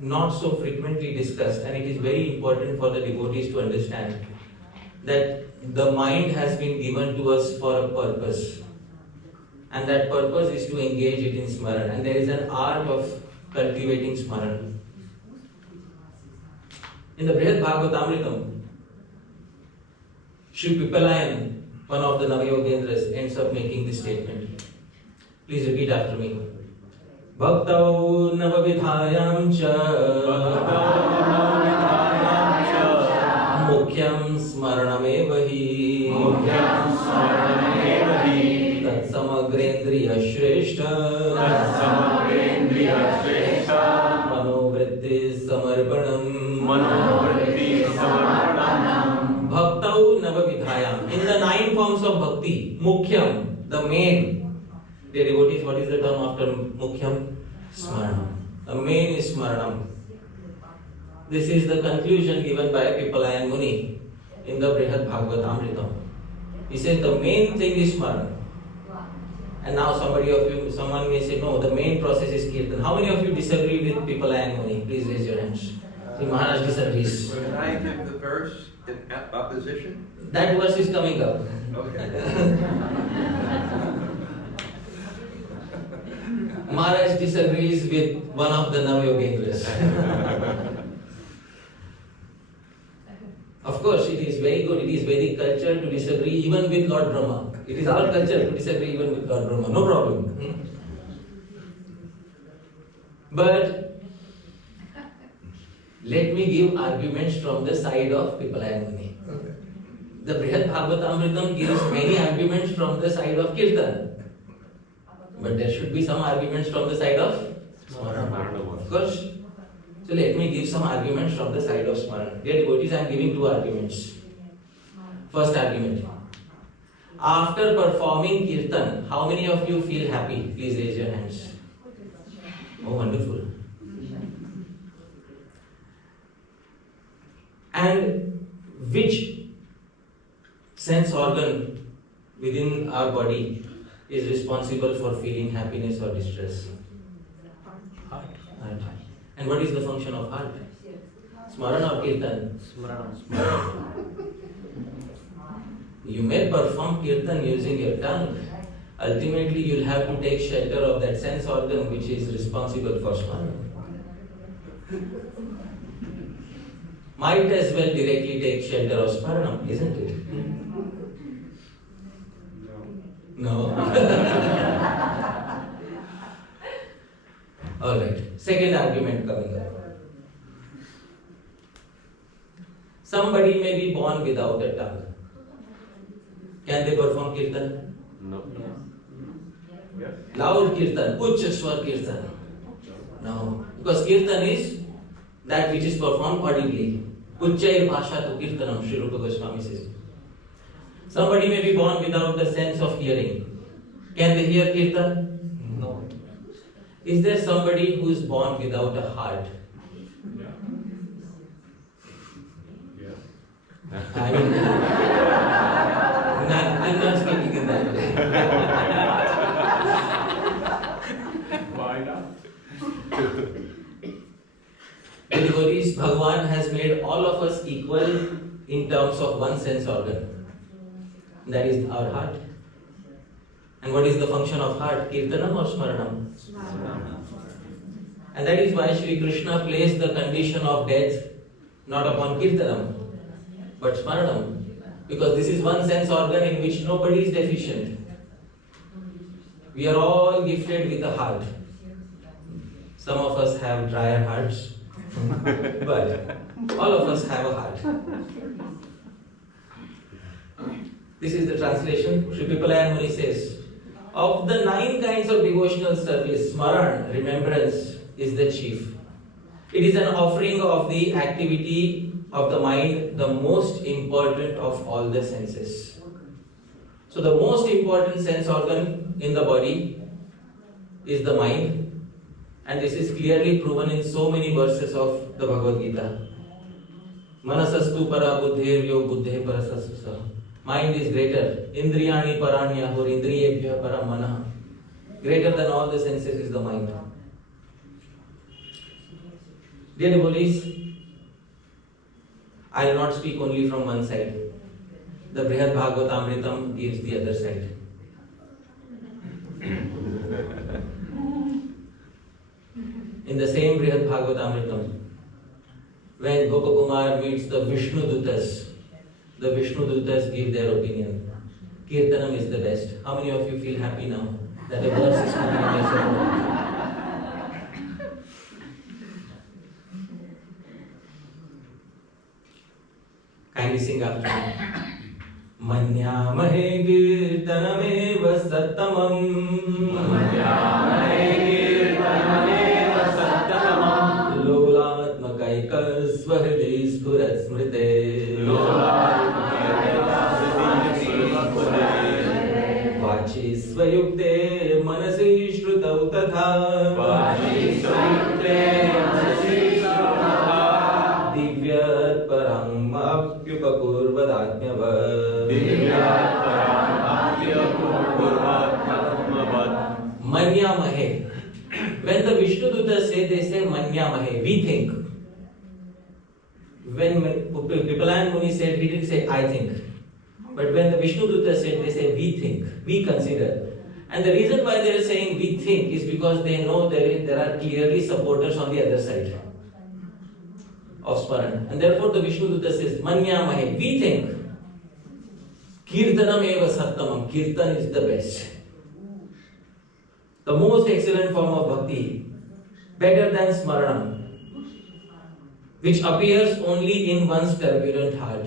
not so frequently discussed, and it is very important for the devotees to understand that the mind has been given to us for a purpose, and that purpose is to engage it in Smaran, and there is an art of cultivating Smaran. In the Brihad Bhagavatamritam, Sri Pipalayan, one of the Navayogendras, ends up making this statement. Please repeat after me. Bhaktau navavidhayam cha mukhyam smaranamevahi tat samagrendriya shreshta manovritti samarpanam Bhaktau navavidhayam. In the 9 forms of bhakti, mukhyam, the main. Dear devotees, what is the term after mukhyam? Smaranam. The main is Smaranam. This is the conclusion given by Pipalayan Muni in the Brihad Bhagavatamritam. He says the main thing is Smaran. And now someone may say, no, the main process is Kirtan. How many of you disagree with Pipalayan Muni? Please raise your hands. See, Maharaj disagrees. Can I give the verse in opposition? That verse is coming up. Okay. Maharaj disagrees with one of the Navayogendras. Of course, it is very good. It is Vedic culture to disagree even with Lord Brahma. It is our culture to disagree even with Lord Brahma. No problem. But let me give arguments from the side of Pipalayan Muni. The Brihad Bhagavatamritam gives many arguments from the side of Kirtan. But there should be some arguments from the side of Smaranam. course. So let me give some arguments from the side of Smaranam. Dear devotees, I am giving two arguments. First argument. After performing kirtan, how many of you feel happy? Please raise your hands. Oh, wonderful. And which sense organ within our body is responsible for feeling happiness or distress? Heart. Heart. And what is the function of heart? Smarana or kirtan? Smaranam. You may perform kirtan using your tongue. Ultimately, you'll have to take shelter of that sense organ which is responsible for smarana. Might as well directly take shelter of Smaranam, isn't it? No. Alright, second argument coming up. Somebody may be born without a tongue. Can they perform kirtan? No. Yes. Loud kirtan, ucha swar kirtan. No, because kirtan is that which is performed audibly. Uchchair bhasha tu kirtanam, Sri Rupa Goswami says. Somebody may be born without the sense of hearing. Can they hear kirtan? No. Is there somebody who is born without a heart? Yes. I mean, I'm not speaking in that way. Why not? The devotees, Bhagavan has made all of us equal in terms of one sense organ. That is our heart. And what is the function of heart? Kirtanam or Smaranam? And that is why Sri Krishna placed the condition of death not upon Kirtanam, but Smaranam. Because this is one sense organ in which nobody is deficient. We are all gifted with a heart. Some of us have drier hearts, but all of us have a heart. This is the translation. Sri Pipalayan Muni says, of the 9 kinds of devotional service, Smaran, remembrance, is the chief. It is an offering of the activity of the mind, the most important of all the senses. So the most important sense organ in the body is the mind. And this is clearly proven in so many verses of the Bhagavad Gita. Manasastu para buddhiryo buddhe parasasusa. Mind is greater. Indriyani paranyahur indriyebhya para mana. Greater than all the senses is the mind. Dear devotees, I will not speak only from one side. The Brihad Bhagavatamritam gives the other side. In the same Brihad Bhagavatamritam, when Gopakumar meets the Vishnu Dutas give their opinion. Kirtanam is the best. How many of you feel happy now that the verse is coming in your soul? Kindly sing after me. Manyamahe kirtanameva sattamam. Manyamahe kirtanameva sattamam. Lolatmakaika swahridhi spurat smrite. Lolatmakaika swahridhi vachi swayukte manasi shrutau tatha. Vachi swayukte manasi shrutau divyat parang Manyamahe. When the Vishnu Dutas say, they say Manyamahe, we think. When Pipalayan Muni said, he didn't say I think. But when the Vishnu Dutas said, they say we think, we consider. And the reason why they are saying we think is because they know there are clearly supporters on the other side of Smaran. And therefore the Vishnu Dutta says, Manyamahe, we think. Kirtanam eva sattamam. Kirtan is the best. The most excellent form of bhakti. Better than Smaranam. Which appears only in one's turbulent heart.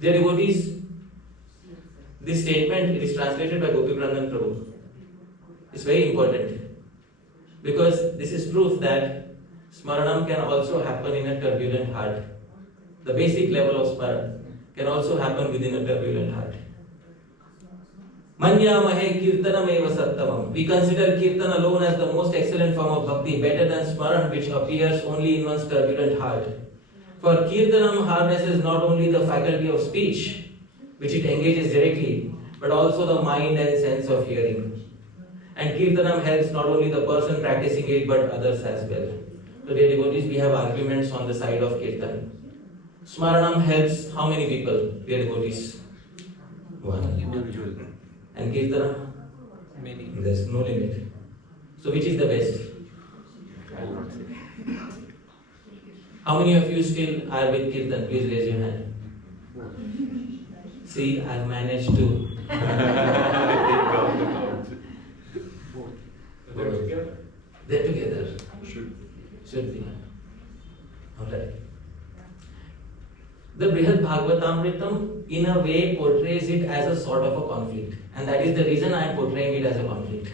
Dear devotees, this statement is translated by Gopikrandan Prabhu. It's very important. Because this is proof that Smaranam can also happen in a turbulent heart. The basic level of Smaran can also happen within a turbulent heart. Manyamahe kirtanam eva sattamam. We consider kirtan alone as the most excellent form of bhakti, better than Smaran, which appears only in one's turbulent heart. For kirtanam harnesses not only the faculty of speech, which it engages directly, but also the mind and sense of hearing. And kirtanam helps not only the person practicing it, but others as well. So dear devotees, we have arguments on the side of kirtan. Smaranam helps how many people, dear devotees? One. Individual. And kirtanam? Many. There's no limit. So which is the best? I will not say. How many of you still are with kirtan? Please raise your hand. See, I've managed to. They're together. They're together. Should be. Alright. The Brihad Bhagavatamritam in a way portrays it as a sort of a conflict. And that is the reason I am portraying it as a conflict.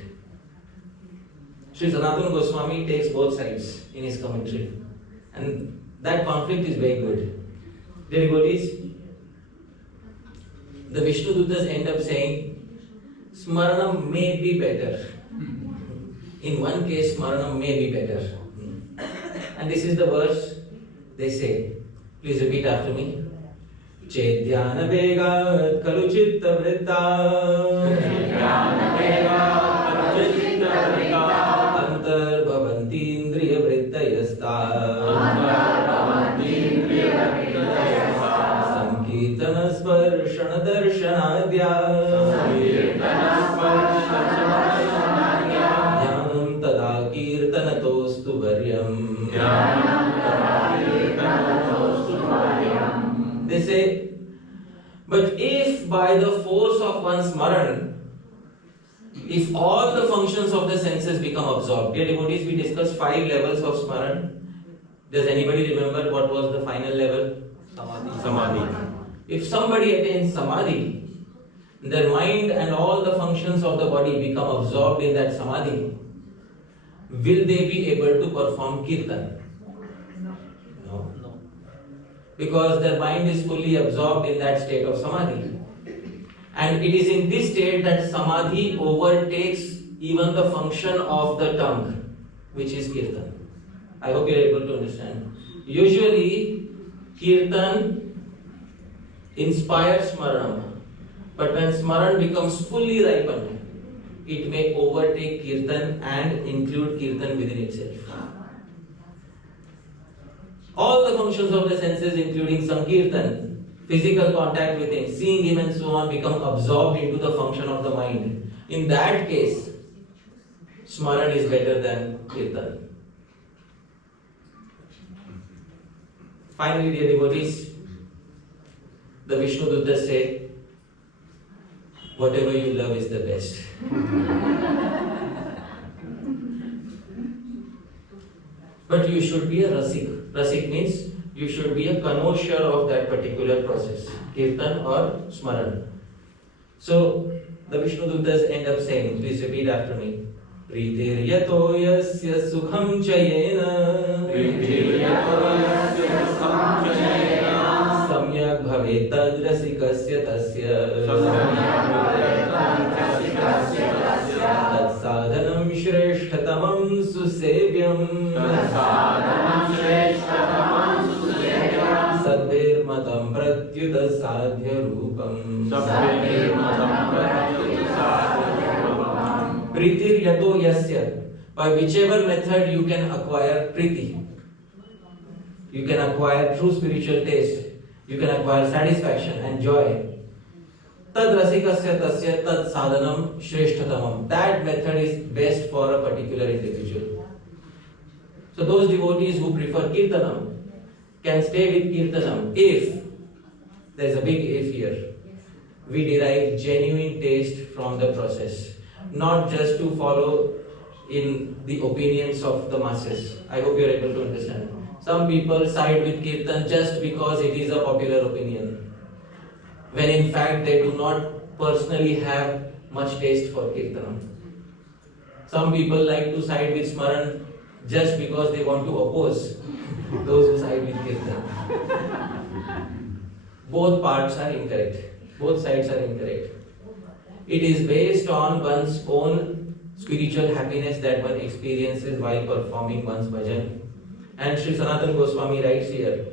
Sri Sanatana Goswami takes both sides in his commentary. And that conflict is very good. Dear devotees, the Vishnu Dutas end up saying, Smaranam may be better. In one case, Smaranam may be better. And this is the verse they say. Please repeat after me. Dhyana vega kalu chitta vritta antar bhavanti indriya vrittayasta sankirtana sparshana darshanadya dhyanam tada kirtanatostu varyam. They say, but if by the force of one's Smaran, if all the functions of the senses become absorbed, dear devotees, we discussed 5 levels of Smaran. Does anybody remember what was the final level? Samadhi. If somebody attains Samadhi, their mind and all the functions of the body become absorbed in that Samadhi, will they be able to perform Kirtan? No. Because their mind is fully absorbed in that state of Samadhi. And it is in this state that Samadhi overtakes even the function of the tongue, which is Kirtan. I hope you are able to understand. Usually, Kirtan inspires Smaranam. But when Smaran becomes fully ripened, it may overtake Kirtan and include Kirtan within itself. All the functions of the senses, including Sankirtan, physical contact with him, seeing him and so on, become absorbed into the function of the mind. In that case, Smaran is better than Kirtan. Finally, dear devotees, the Vishnu Dutas say, whatever you love is the best. But you should be a Rasik. Rasik means you should be a connoisseur of that particular process, Kirtan or Smaran. So, the Vishnu Dutas end up saying, please repeat after me. Pritir yato yasya sukham chayena samyak bhavet tad rasikasya tasya tad sadhanam shreshtatamam susevyam sadbir matam pratyuta sadhya rupam Pritir yato yasya. By whichever method you can acquire priti, you can acquire true spiritual taste, you can acquire satisfaction and joy. Tad rasikasya tasya tad sadhanam shreshtatamam. That method is best for a particular individual. So those devotees who prefer kirtanam can stay with kirtanam if, there's a big if here, we derive genuine taste from the process. Not just to follow in the opinions of the masses. I hope you are able to understand. Some people side with Kirtan just because it is a popular opinion, when in fact they do not personally have much taste for Kirtan. Some people like to side with Smaran just because they want to oppose those who side with Kirtan. Both parts are incorrect. Both sides are incorrect. It is based on one's own spiritual happiness that one experiences while performing one's bhajan. And Sri Sanatana Goswami writes here,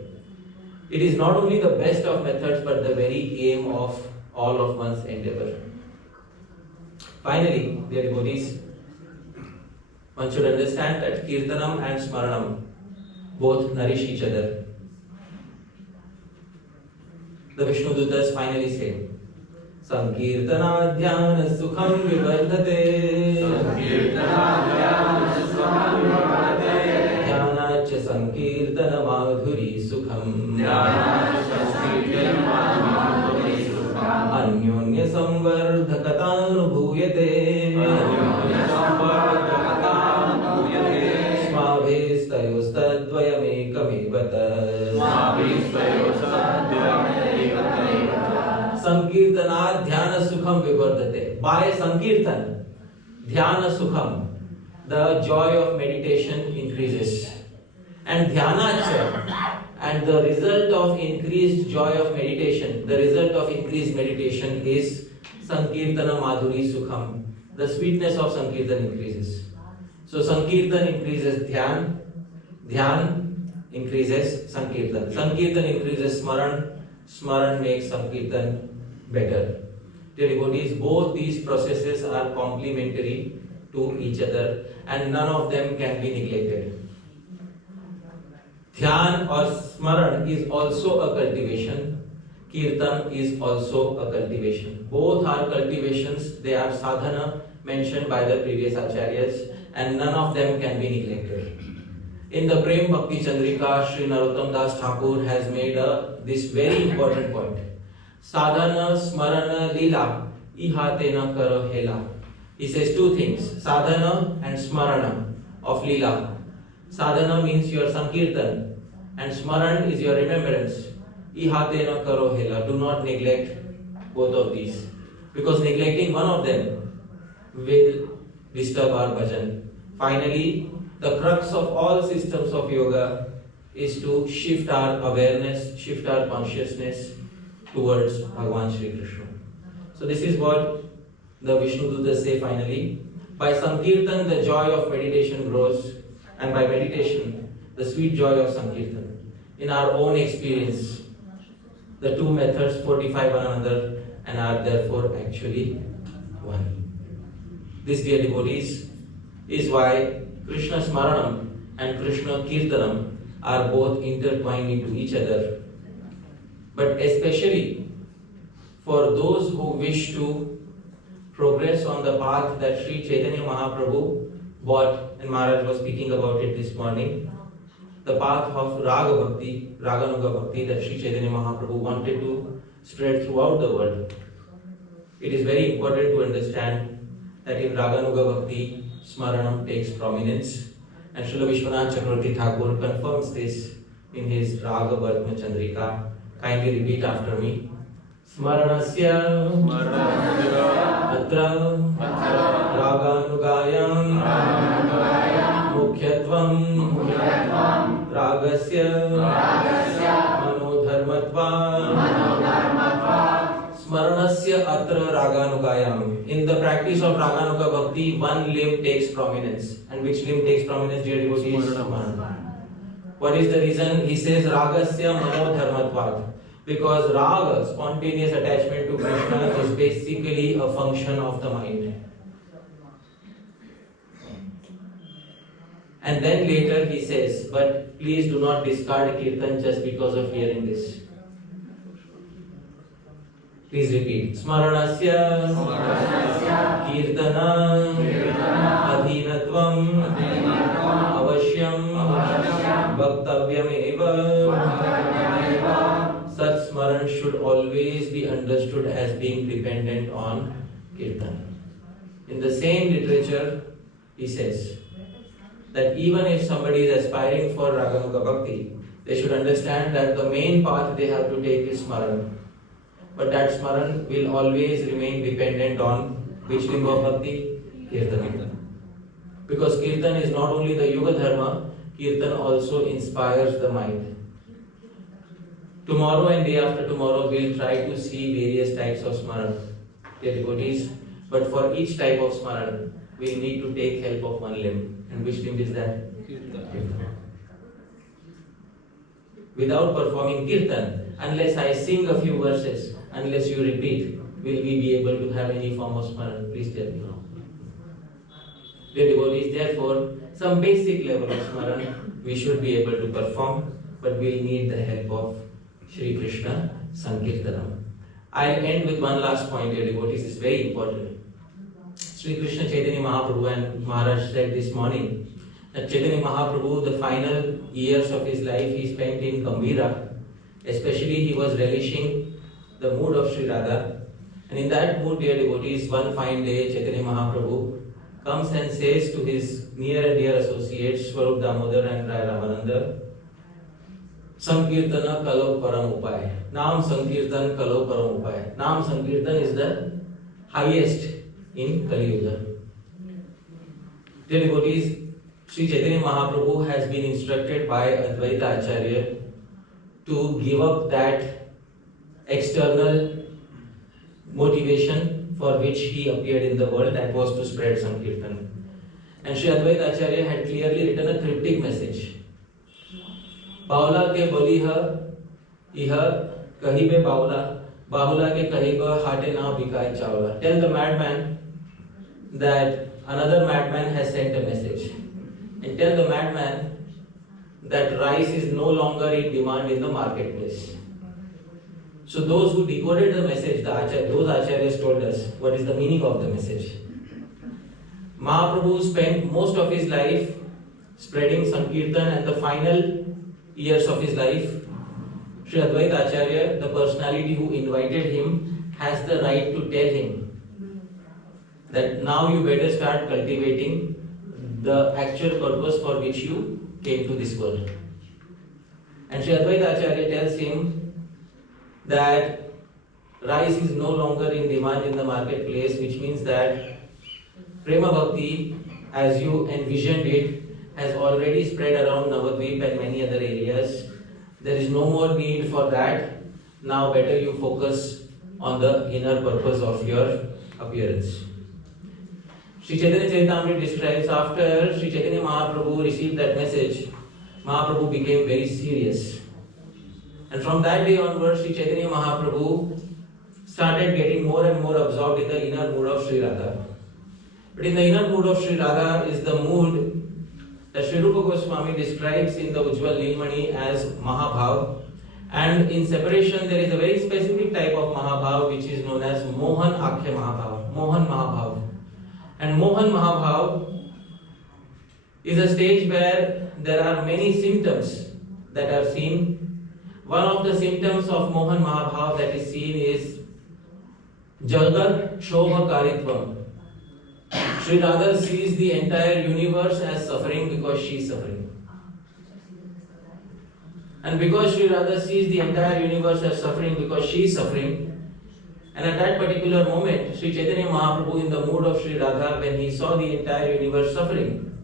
it is not only the best of methods but the very aim of all of one's endeavor. Finally, dear devotees, one should understand that Kirtanam and Smaranam both nourish each other. The Vishnu Dutas finally say, Sankirtana Dhyana Sukham Vivardhate Dhyana Cha Sankirtana Madhuri Sukham Anyonya Samvardhakatanubhuyate Smabhestayostadvayamekavevata Sankirtana Dhyana Sukham Vivardhate. By Sankirtan, Dhyana Sukham, the joy of meditation increases. And Dhyana Cha, and the result of increased joy of meditation, the result of increased meditation is Sankirtana Madhuri Sukham. The sweetness of Sankirtan increases. So Sankirtan increases Dhyan, Dhyan increases Sankirtan, Sankirtan increases Smaran, Smaran makes Sankirtan better. Dear devotees, both these processes are complementary to each other and none of them can be neglected. Dhyan or Smaran is also a cultivation. Kirtan is also a cultivation. Both are cultivations. They are sadhana mentioned by the previous acharyas and none of them can be neglected. In the Prem Bhakti Chandrika, Sri Narottam Das Thakur has made this very important point. Sadhana Smarana Lila Ihatena Karo Hela. He says two things, sadhana and smarana of Lila. Sadhana means your Sankirtan and Smaran is your remembrance. Ihatena Karo Hela. Do not neglect both of these because neglecting one of them will disturb our bhajan. Finally, the crux of all systems of yoga is to shift our awareness, shift our consciousness towards Bhagavan Sri Krishna. So this is what the Vishnu Dutas say finally. By Sankirtan, the joy of meditation grows, and by meditation, the sweet joy of Sankirtan. In our own experience, the two methods fortify one another and are therefore actually one. This, dear devotees, is why Krishna-Smarana and Krishna-Kirtanam are both intertwined into each other. But especially for those who wish to progress on the path that Sri Chaitanya Mahaprabhu brought, and Maharaj was speaking about it this morning, the path of Raga Bhakti, Raganuga Bhakti that Sri Chaitanya Mahaprabhu wanted to spread throughout the world. It is very important to understand that in Raganuga Bhakti, Smaranam takes prominence, and Srila Vishwanath Chakravarti Thakur confirms this in his Raga Bhartma Chandrika. Kindly repeat after me. Smaranasya Atra Raganugayam Mukhyatvam Ragasya Manodharmatvam Smaranasya Atra Raganugayam. In the practice of Raganuga Bhakti, one limb takes prominence. And which limb takes prominence, dear devotees? Smaranam. What is the reason? He says Ragasya Manodharmatvat. Because Raga, spontaneous attachment to Krishna, is basically a function of the mind. And then later he says, but please do not discard Kirtan just because of hearing this. Please repeat. Smaranasya Kirtana Adhinatvam Avashyam Bhaktavyam Eva. Such Smaran should always be understood as being dependent on Kirtan. In the same literature, he says that even if somebody is aspiring for Raganuga Bhakti, they should understand that the main path they have to take is Smaran. But that Smaran will always remain dependent on which limb of Bhakti? Kirtan. Because Kirtan is not only the Yuga Dharma, Kirtan also inspires the mind. Tomorrow and day after tomorrow, we'll try to see various types of Smaranam, dear devotees. But for each type of Smaranam, we need to take help of one limb. And which limb is that? Kirtan. Without performing Kirtan, unless I sing a few verses, unless you repeat, will we be able to have any form of Smaranam? Please tell me. Dear devotees, therefore, some basic level of Smaranam we should be able to perform, but we'll need the help of Sri-Krishna-Sankirtanam. I'll end with one last point, dear devotees. It's very important. Sri Krishna Chaitanya Mahaprabhu and Maharaj said this morning that Chaitanya Mahaprabhu, the final years of his life, he spent in Gambhira. Especially, he was relishing the mood of Sri Radha. And in that mood, dear devotees, one fine day, Chaitanya Mahaprabhu comes and says to his near and dear associates, Swarup Damodar and Rai Ramananda, Sankirtana Kalo Param Upaya. Naam Sankirtan Kalo Param Upaya. Naam Sankirtan is the highest in Kali Yuga. Dear devotees, Sri Chaitanya Mahaprabhu has been instructed by Advaita Acharya to give up that external motivation for which he appeared in the world, that was to spread Sankirtan. And Sri Advaita Acharya had clearly written a cryptic message. Baula ke boliha iha kahibe baula, bahula ke kahiba hate na bikai chawla. Tell the madman that another madman has sent a message. And tell the madman that rice is no longer in demand in the marketplace. So those who decoded the message, those acharyas told us what is the meaning of the message. Mahaprabhu spent most of his life spreading Sankirtan, and the final years of his life, Sri Advaita Acharya, the personality who invited him, has the right to tell him that now you better start cultivating the actual purpose for which you came to this world. And Sri Advaita Acharya tells him that rice is no longer in demand in the marketplace, which means that Prema Bhakti, as you envisioned it, has already spread around Navadvip and many other areas. There is no more need for that. Now better you focus on the inner purpose of your appearance. Sri Chaitanya Charitamrita describes after Sri Chaitanya Mahaprabhu received that message, Mahaprabhu became very serious. And from that day onwards, Sri Chaitanya Mahaprabhu started getting more and more absorbed in the inner mood of Sri Radha. But in the inner mood of Sri Radha is the mood that Sri Rupa Goswami describes in the Ujjwal Nilmani as Mahabhav. And in separation, there is a very specific type of Mahabhav which is known as Mohan Akhya Mahabhav, Mohan Mahabhav. And Mohan Mahabhav is a stage where there are many symptoms that are seen. One of the symptoms of Mohan Mahabhav that is seen is Jagat Shobha Karitvam. Sri Radha sees the entire universe as suffering because she is suffering. And because Sri Radha sees the entire universe as suffering because she is suffering, and at that particular moment, Sri Chaitanya Mahaprabhu, in the mood of Sri Radha, when he saw the entire universe suffering,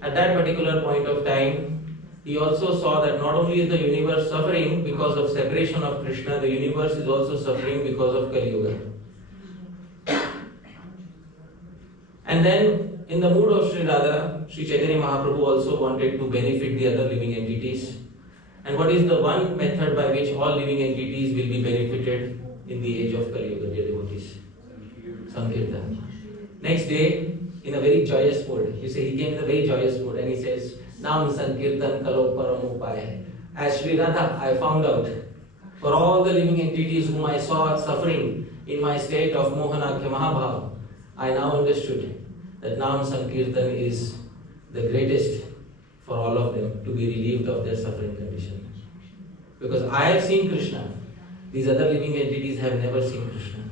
at that particular point of time, he also saw that not only is the universe suffering because of separation of Krishna, the universe is also suffering because of Kali Yuga. And then, in the mood of Sri Radha, Sri Chaitanya Mahaprabhu also wanted to benefit the other living entities. And what is the one method by which all living entities will be benefited in the age of Kali Yuga, dear devotees? Sankirtan. Next day, in a very joyous mood, you say he came in a very joyous mood and he says, Nam Sankirtan Kalo Param Upaya. As Sri Radha, I found out, for all the living entities whom I saw suffering in my state of Mohanakya Mahabhav, I now understood that Nam Sankirtan is the greatest for all of them to be relieved of their suffering condition. Because I have seen Krishna, these other living entities have never seen Krishna.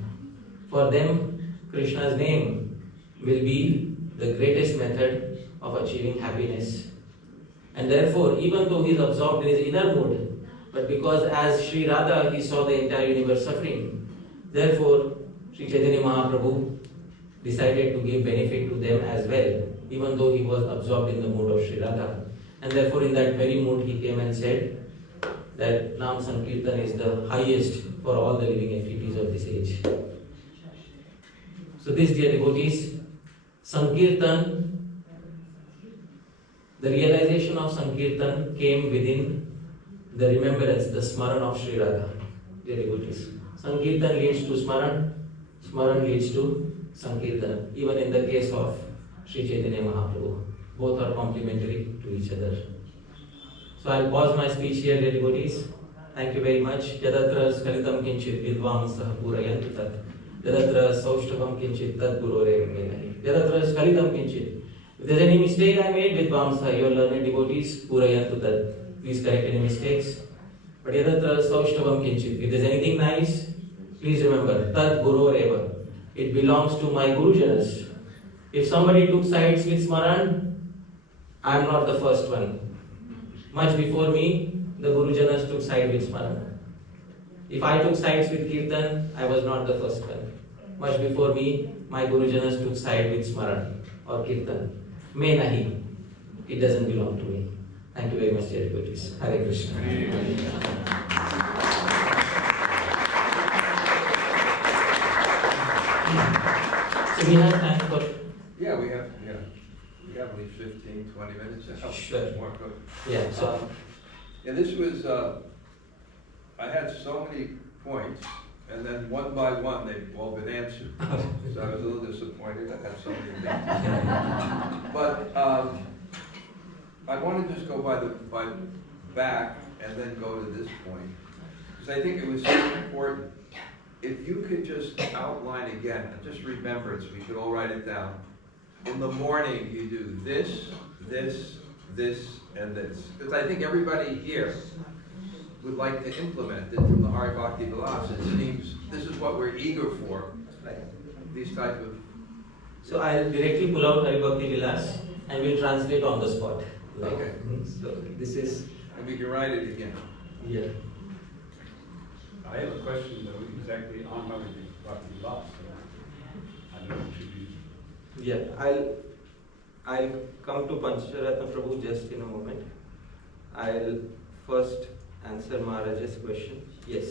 For them, Krishna's name will be the greatest method of achieving happiness. And therefore, even though he is absorbed in his inner mood, but because as Sri Radha he saw the entire universe suffering, therefore Sri Chaitanya Mahaprabhu decided to give benefit to them as well even though he was absorbed in the mood of Sri Radha. And therefore, in that very mood, he came and said that Nam Sankirtan is the highest for all the living entities of this age. So, this, dear devotees, Sankirtan, the realization of Sankirtan came within the remembrance, the Smaran of Sri Radha, dear devotees. Sankirtan leads to Smaran, Smaran leads to Sankirtan, even in the case of Sri Chaitanya Mahaprabhu. Both are complementary to each other. So I'll pause my speech here, dear devotees. Thank you very much. Yadatra skalitam kinchit vidvansah purayantu tat. Yadatra saushtavam kinchit tat gurore menahi. Yadatra skalitam kinchit. If there's any mistake I made, vidvamsa, your learned devotees, purayantu tat. Please correct any mistakes. But yadatra saushtavam kinchit. If there's anything nice, please remember, tat gurore. It belongs to my Gurujanas. If somebody took sides with Smaran, I am not the first one. Much before me, the Gurujanas took side with Smaran. If I took sides with Kirtan, I was not the first one. Much before me, my Gurujanas took side with Smaran or Kirtan. May nahi. It doesn't belong to me. Thank you very much, dear devotees. Hare Krishna. So we have time for... Yeah, we have at least 15, 20 minutes. Sure. More good. Yeah, so... This was, I had so many points, and then one by one, they've all been answered. So I was a little disappointed I had so many things. But I want to just go by back and then go to this point, because I think it was so important. If you could just outline again, just remembrance, we should all write it down. In the morning, you do this, this, this, and this. Because I think everybody here would like to implement it from the Hare Bhakti Vilas. It seems this is what we're eager for, these type of... So I'll directly pull out Hare Bhakti Vilas and we'll translate on the spot. Okay. So this is... And we can write it again. Yeah. I have a question though, exactly on Bhakti Vilas. I don't know what should be. Yeah, I'll come to Pancharatna Prabhu just in a moment. I'll first answer Maharaj's question. Yes.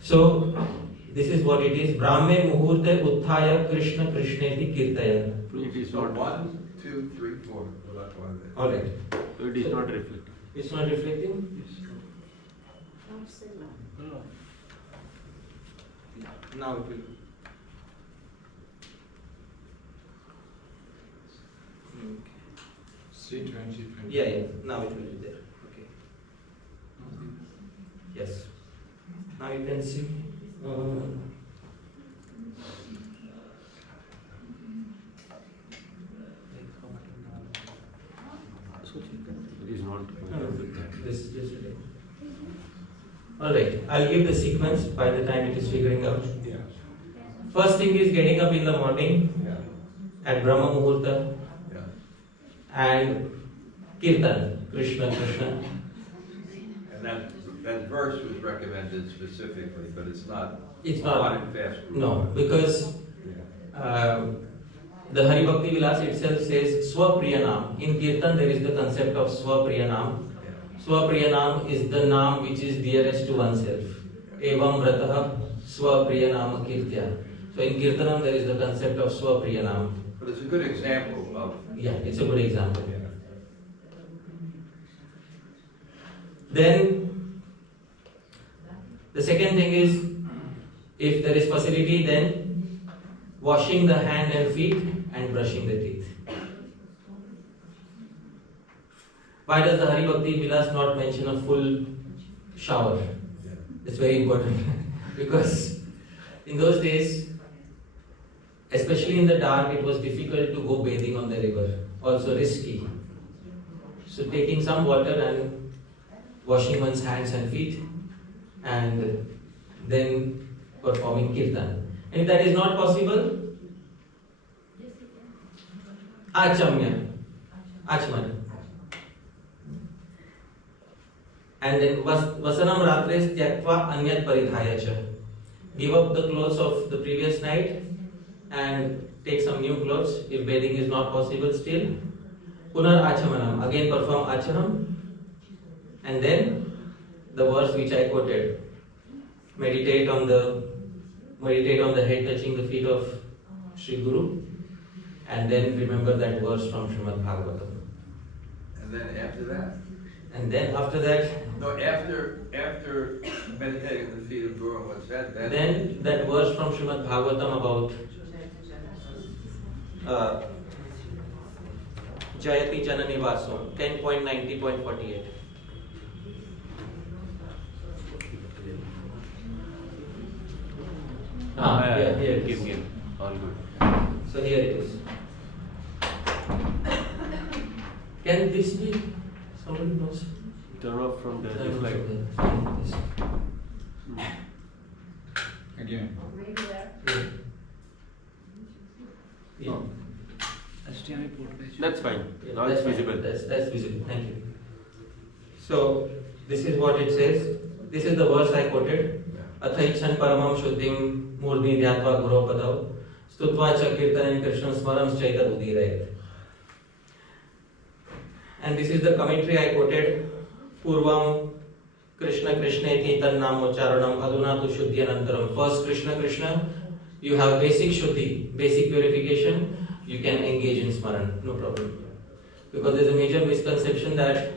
So, this is what it is. Brahme muhurte utthaya Krishna Krishneti kirtayan. It is So not. 1, 2, 3, 4. Well, that's one of them. Alright. So it is not reflected. It's not reflecting? Now it will. Yeah, now it will be there. Okay. Yes. Now you can see. It is not. This. Alright, I'll give the sequence by the time it is figuring out. Yeah. First thing is getting up in the morning Yeah. at Brahma Muhurta Yeah. and Kirtan, Krishna. And that verse was recommended specifically, but it's not. It's not. hard and fast. No, because Yeah. the Hari Bhakti Vilas itself says Swapriyanam. In Kirtan there is the concept of Swapriyanam. Swapriyanam is the Naam which is dearest to oneself. Evam Vrataha Swapriyanam Kirtya. So in Kirtanam there is the concept of Swapriyanam. But it's a good example of. Yeah, it's a good example. Yeah. Then the second thing is, if there is facility, then washing the hand and feet and brushing the teeth. Why does the Hari Bhakti Vilas not mention a full shower? It's very important because in those days, especially in the dark, it was difficult to go bathing on the river, also risky. So taking some water and washing one's hands and feet and then performing kirtan. And if that is not possible, Achman. And then Vasanam Ratres Tyaktva Anyat Paridhaya cha. Give up the clothes of the previous night and take some new clothes if bathing is not possible still. Punar Achamanam, again perform Achanam. And then the verse which I quoted. Meditate on the head touching the feet of Sri Guru, and then remember that verse from Srimad Bhagavatam. And then after that? And then after that, No, after meditating on the feet of Guru, what's that? then that verse from Srimad Bhagavatam about Jayati Janani Vaso, 10.90.48. Here it is. Give. All good. So here it is. Can this be? Somebody knows? Turn off from the Turn off flight. from this. Again. Yeah. That's fine. Yeah, Now that's it's fine. visible. That's visible. Thank you. So this is what it says. This is the verse I quoted. Athaichan paramam shuddhim murni dhyatva guru padav stutva cha kirtanan Krishna-Smarana chaitad udirayat. And this is the commentary I quoted. Purvam Krishna Krishneti tan namocharanam aduna tu shuddhyanantaram. First Krishna, you have basic shuddhi, basic purification. You can engage in Smaran, no problem. Because there is a major misconception that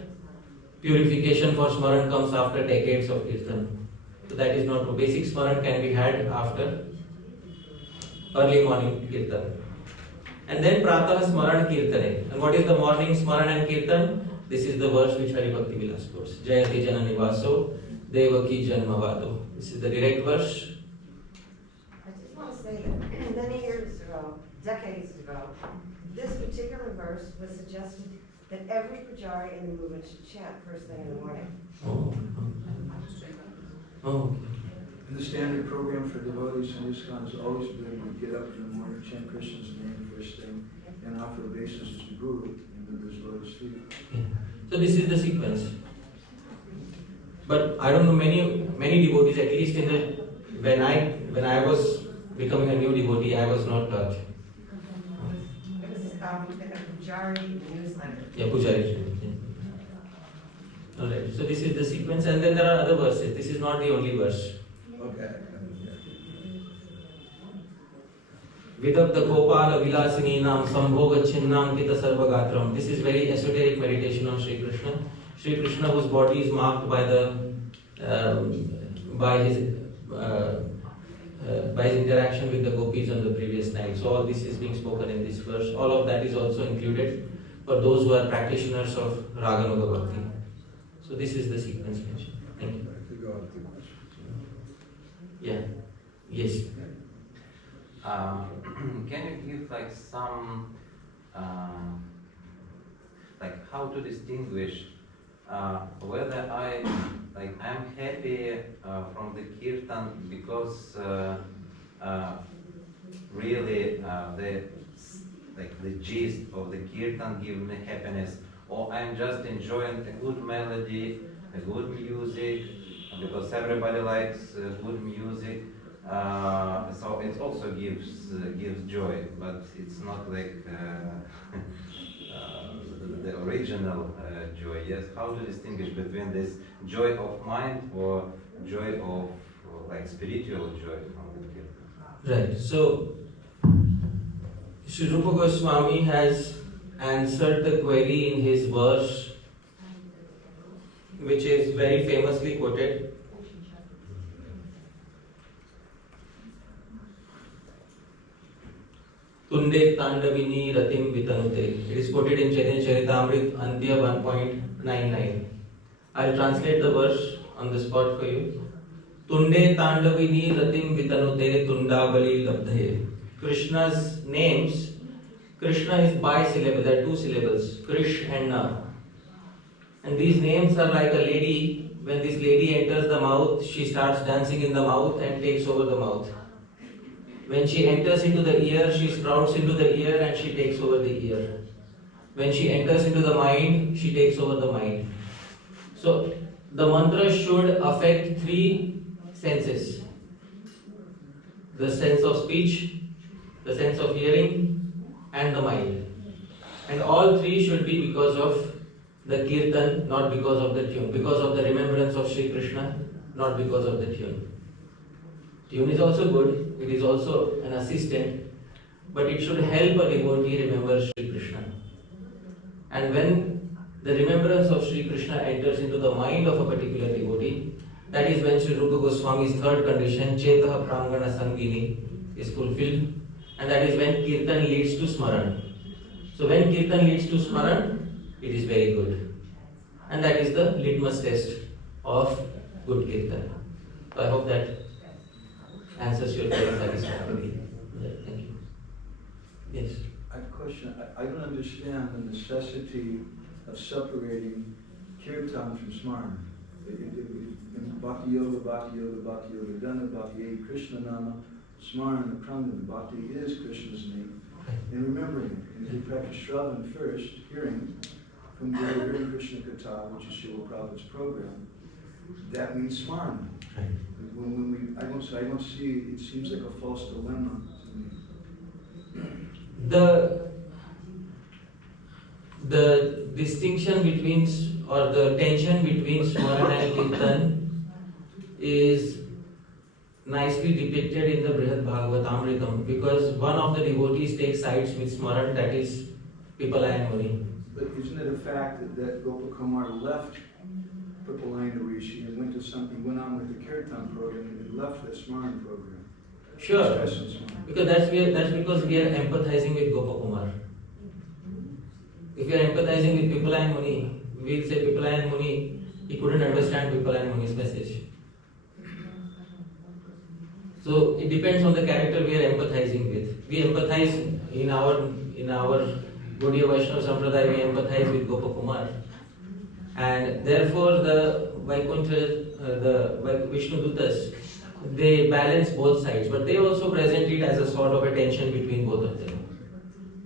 purification for Smaran comes after decades of Kirtan. So that is not true. Basic Smaran can be had after early morning Kirtan. And then Pratah Smaran Kirtane. And what is the morning Smaran and Kirtan? This is the verse which Hari Bhakti Vilas quotes. Jayati Janani Vaso Devaki Janmavado. This is the direct verse. I just want to say that many years ago, decades ago, this particular verse was suggested that every pujari in the movement should chant first thing in the morning. Oh. And the standard program for devotees in ISKCON has always been to get up in the morning, chant Krishna's name first thing, and offer obeisances to Guru in the lotus feet. So this is the sequence. But I don't know many devotees, at least in the when I was becoming a new devotee, I was not taught. It was in a pujari newsletter. Yeah, Pujari. Alright, so this is the sequence, and then there are other verses. This is not the only verse. Okay. Vidabda Gopala Vilasini Nam Sambhoga Chinnam Kita Sarvagatram. This is very esoteric meditation on Sri Krishna. Sri Krishna, whose body is marked by his interaction with the gopis on the previous night. So all this is being spoken in this verse. All of that is also included for those who are practitioners of Raganuga Bhakti. So this is the sequence mentioned. Thank you. Yeah. Yes. Can you give like some like how to distinguish whether I'm happy from the kirtan because really the gist of the kirtan gives me happiness, or I'm just enjoying a good melody, a good music, because everybody likes good music. So it also gives joy, but it's not like the original joy. Yes, how to distinguish between this joy of mind or joy of like spiritual joy from the kirtan? Right. So Sri Rupa Goswami has answered the query in his verse, which is very famously quoted. Tunde Tandavini Ratim Vitanute. It is quoted in Chaitanya Charitamrita, Antya 1.99. I'll translate the verse on the spot for you. Tunde Tandavini Ratim Vitanute Tundavali Labdhaye. Krishna's names, Krishna is bisyllable, there are two syllables, Krish and Na. And these names are like a lady. When this lady enters the mouth, she starts dancing in the mouth and takes over the mouth. When she enters into the ear, she sprouts into the ear and she takes over the ear. When she enters into the mind, she takes over the mind. So the mantra should affect three senses: the sense of speech, the sense of hearing, and the mind. And all three should be because of the kirtan, not because of the tune, because of the remembrance of Sri Krishna, not because of the tune. Tune is also good, it is also an assistant, but it should help a devotee remember Sri Krishna. And when the remembrance of Sri Krishna enters into the mind of a particular devotee, that is when Sri Rupa Goswami's third condition, Chetaha Prangana Sangini, is fulfilled, and that is when kirtan leads to Smaran. So when kirtan leads to Smaran, it is very good. And that is the litmus test of good kirtan. So I hope that answers your question satisfactorily. Thank you. Yes. I have a question. I don't understand the necessity of separating kirtan from smarana. In Bhakti Yoga, Bhakti Yoga, Bhakti Yoga, Dhyana, Bhakti Krishna-Nama, Smarana, Prangana. Bhakti is Krishna's name. And remembering it. And if you practice Shravan first, hearing from Guru, hearing Krishna Katha, which is Srila Prabhupada's program, that means Smarana. When I don't see, it seems like a false dilemma to me. The distinction between, or the tension between Smarana and Kirtan is nicely depicted in the Brihad Bhagavatam, because one of the devotees takes sides with Smaran, that is Pipalayan Muni. But isn't it a fact that Gopakumar left Pipalayana Rishi and went on with the Kirtan program and he left the Smaran program? Sure, because that's because we are empathizing with Gopakumar. If we are empathizing with Pipalayan Muni, we will say Pipalayan Muni, he couldn't understand Pipalayan Muni's message. So it depends on the character we are empathizing with. We empathize in our Gaudiya Vaishnava Sampradaya, we empathize with Gopakumar. And therefore the Vaikuntha, the Vishnu Dutas, they balance both sides, but they also present it as a sort of a tension between both of them.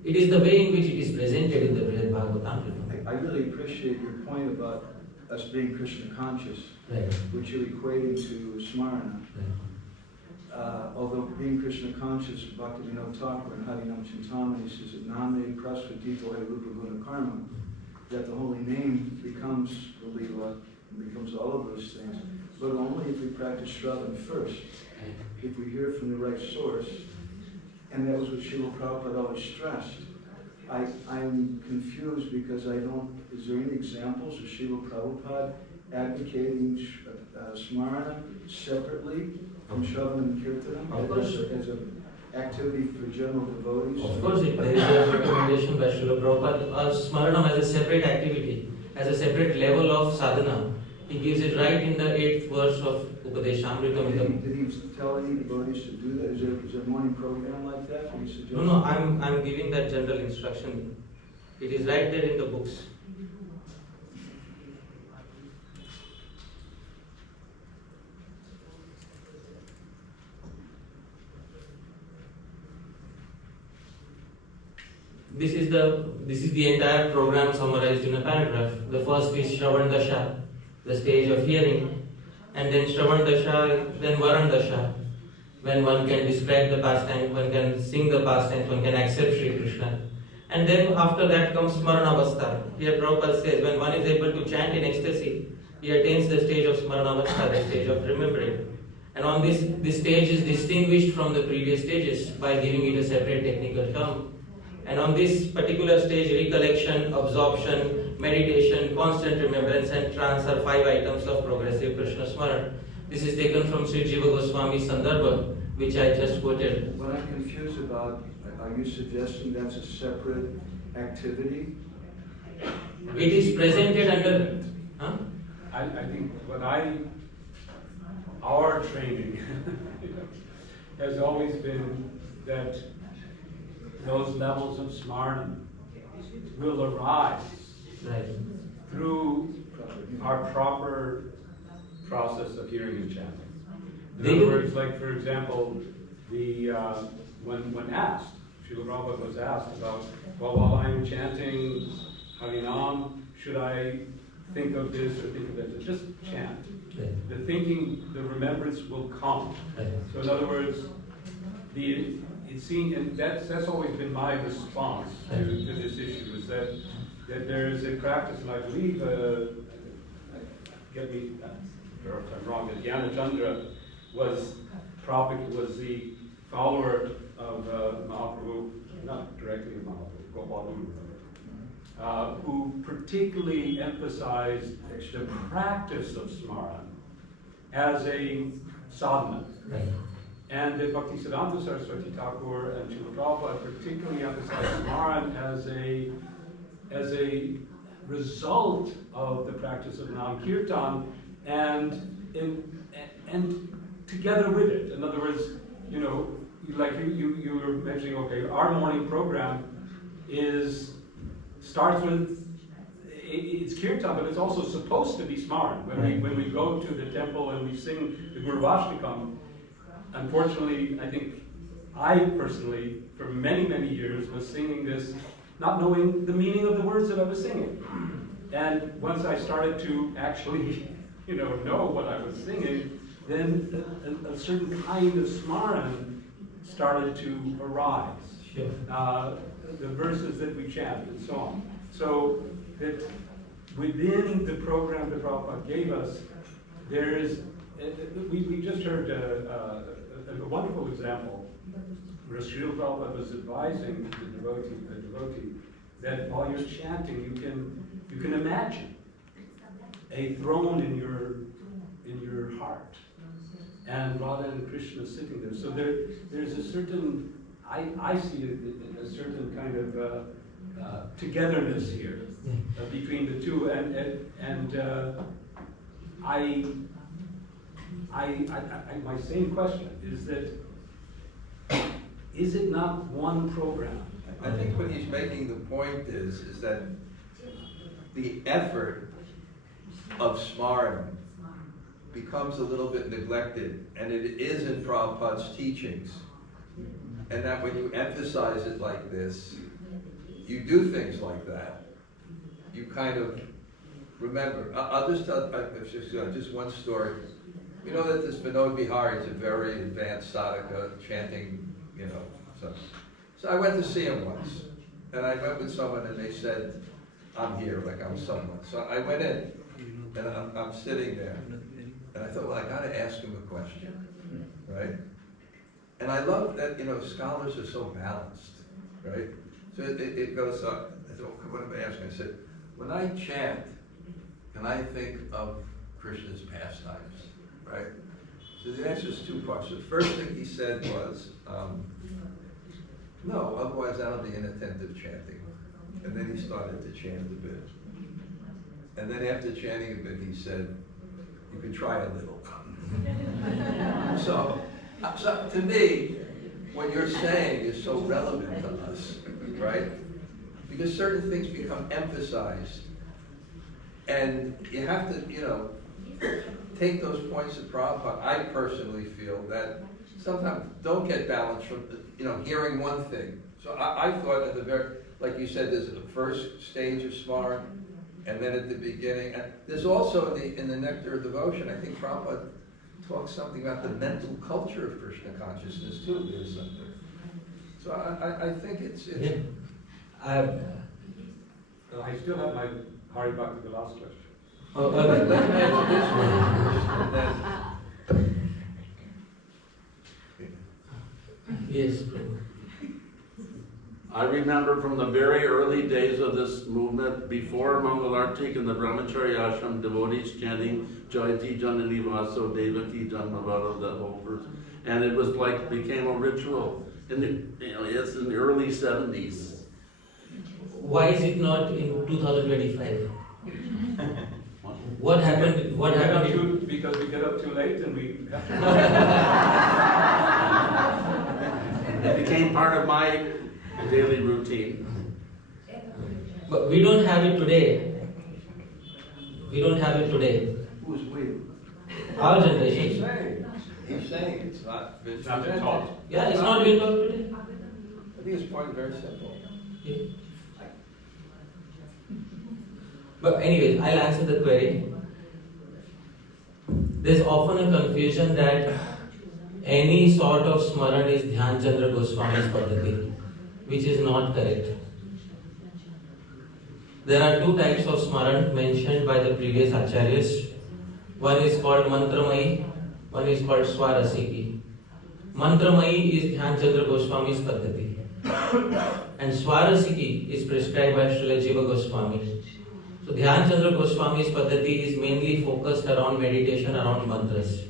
It is the way in which it is presented in the Brihad Bhagavatam. I really appreciate your point about us being Krishna conscious, Right. which you're equating to Smarana. Right. Although being Krishna conscious, Bhaktivinoda Thakur and Harinam Chintamani says that Name Prasvatito Rupa Guna Karma, that the holy name becomes the Leela, and becomes all of those things, but only if we practice Shravan first, if we hear from the right source. And that was what Srila Prabhupada always stressed. I'm confused because is there any examples of Srila Prabhupada advocating Smarana separately from Shravan and Kirtanam as an activity for general devotees? Of course, there is a recommendation by Srila Prabhupada. Smaranam as a separate activity, as a separate level of sadhana. He gives it right in the 8th verse of Upadeshamritam. Did he tell any devotees to do that? Is there a morning program like that? No, I'm giving that general instruction. It is right there in the books. This is the entire program summarized in a paragraph. The first is Shravan Dasha, the stage of hearing, and then Shravan Dasha, then Varan Dasha, when one can describe the pastime, one can sing the pastimes, one can accept Sri Krishna. And then after that comes Smaranavastha. Here Prabhupada says, when one is able to chant in ecstasy, he attains the stage of Smaranavastha, the stage of remembering. And on this stage is distinguished from the previous stages by giving it a separate technical term. And on this particular stage, recollection, absorption, meditation, constant remembrance and trance are 5 items of progressive Krishna Smaran. This is taken from Sri Jiva Goswami's Sandarbha, which I just quoted. What I'm confused about, are you suggesting that's a separate activity? It is presented under... Huh? I think our training has always been that those levels of Smaranam will arise through our proper process of hearing and chanting. In other words, like for example, when asked, Srila Prabhupada was asked about, well, while I'm chanting Harinam, should I think of this or think of that. Just chant. Right. The thinking, the remembrance will come. Right. So in other words, and that's always been my response to this issue, is that there is a practice, and I believe, get me, if I'm wrong, that Dhyana Chandra was the follower of Mahaprabhu, not directly of Mahaprabhu, Gopal Guru, who particularly emphasized the practice of Smaranam as a sadhana. Right. And Bhaktisiddhanta Saraswati Thakur and Srila Prabhupada particularly emphasized Smaranam as a result of the practice of Nam Kirtan and together with it. In other words, like you were mentioning, okay, our morning program starts with, it's Kirtan, but it's also supposed to be Smaran. When we go to the temple and we sing the Guru Vashtakam, unfortunately, I personally, for many, many years, was singing this, not knowing the meaning of the words that I was singing. And once I started to actually, know what I was singing, then a certain kind of Smaran started to arise. Sure. The verses that we chant and so on. So that within the program that Prabhupada gave us, there is, we just heard a wonderful example where Srila Prabhupada was advising the devotee that while you're chanting, you can imagine a throne in your heart, and Radha and Krishna sitting there. So there's a certain, I see a certain kind of togetherness here between the two, and my same question is that, is it not one program? I think what he's making the point is that the effort of Smaranam becomes a little bit neglected, and it is in Prabhupada's teachings. And that when you emphasize it like this, you do things like that. You kind of remember. I'll just tell just one story. You know that this Vinod Bihari is a very advanced sadhaka, chanting, So I went to see him once, and I went with someone, and they said, I'm here, like I'm someone. So I went in, and I'm sitting there, and I thought, well, I got to ask him a question, right? And I love that, scholars are so balanced, right? So it goes up. I said, what am I asking? I said, when I chant, can I think of Krishna's pastimes, right? So the answer is two parts. The first thing he said was, no, otherwise that'll be inattentive chanting. And then he started to chant a bit. And then after chanting a bit, he said, you could try a little. So to me, what you're saying is so relevant to us, right? Because certain things become emphasized. And you have to, take those points of Prabhupada. I personally feel that sometimes don't get balance from, hearing one thing. So I thought at the very, like you said, there's the first stage of Smaran, and then at the beginning. And there's also in the Nectar of Devotion, I think Prabhupada talks something about the mental culture of Krishna consciousness too. There's something. So I think it's Yeah. I still have my Hare Bhakti, the last question. Oh, Let's okay. answer this one first, and then Yes. I remember from the very early days of this movement, before Mangalartik in the Brahmachari ashram, devotees chanting Jayati Janani Vaso Devaki Janmavara, the whole verse, and it was like became a ritual. It's in the early 70s. Why is it not in 2025? What happened? What happened? Because we get up too late and we have to. It became part of my daily routine. But we don't have it today. We don't have it today. who's we? Our He's generation. saying it's not. It's not been taught. Yeah, it's not being taught today. I think his point is very simple. Yeah. But anyways, I'll answer the query. There's often a confusion that any sort of Smaran is Dhyan Chandra Goswami's Paddhati, which is not correct. There are two types of Smaran mentioned by the previous acharyas. One is called Mantramayi, one is called Swarasiki. Mantramayi is Dhyan Chandra Goswami's Paddhati. And Swarasiki is prescribed by Srila Jiva Goswami. So Dhyan Chandra Goswami's Paddhati is mainly focused around meditation, around mantras.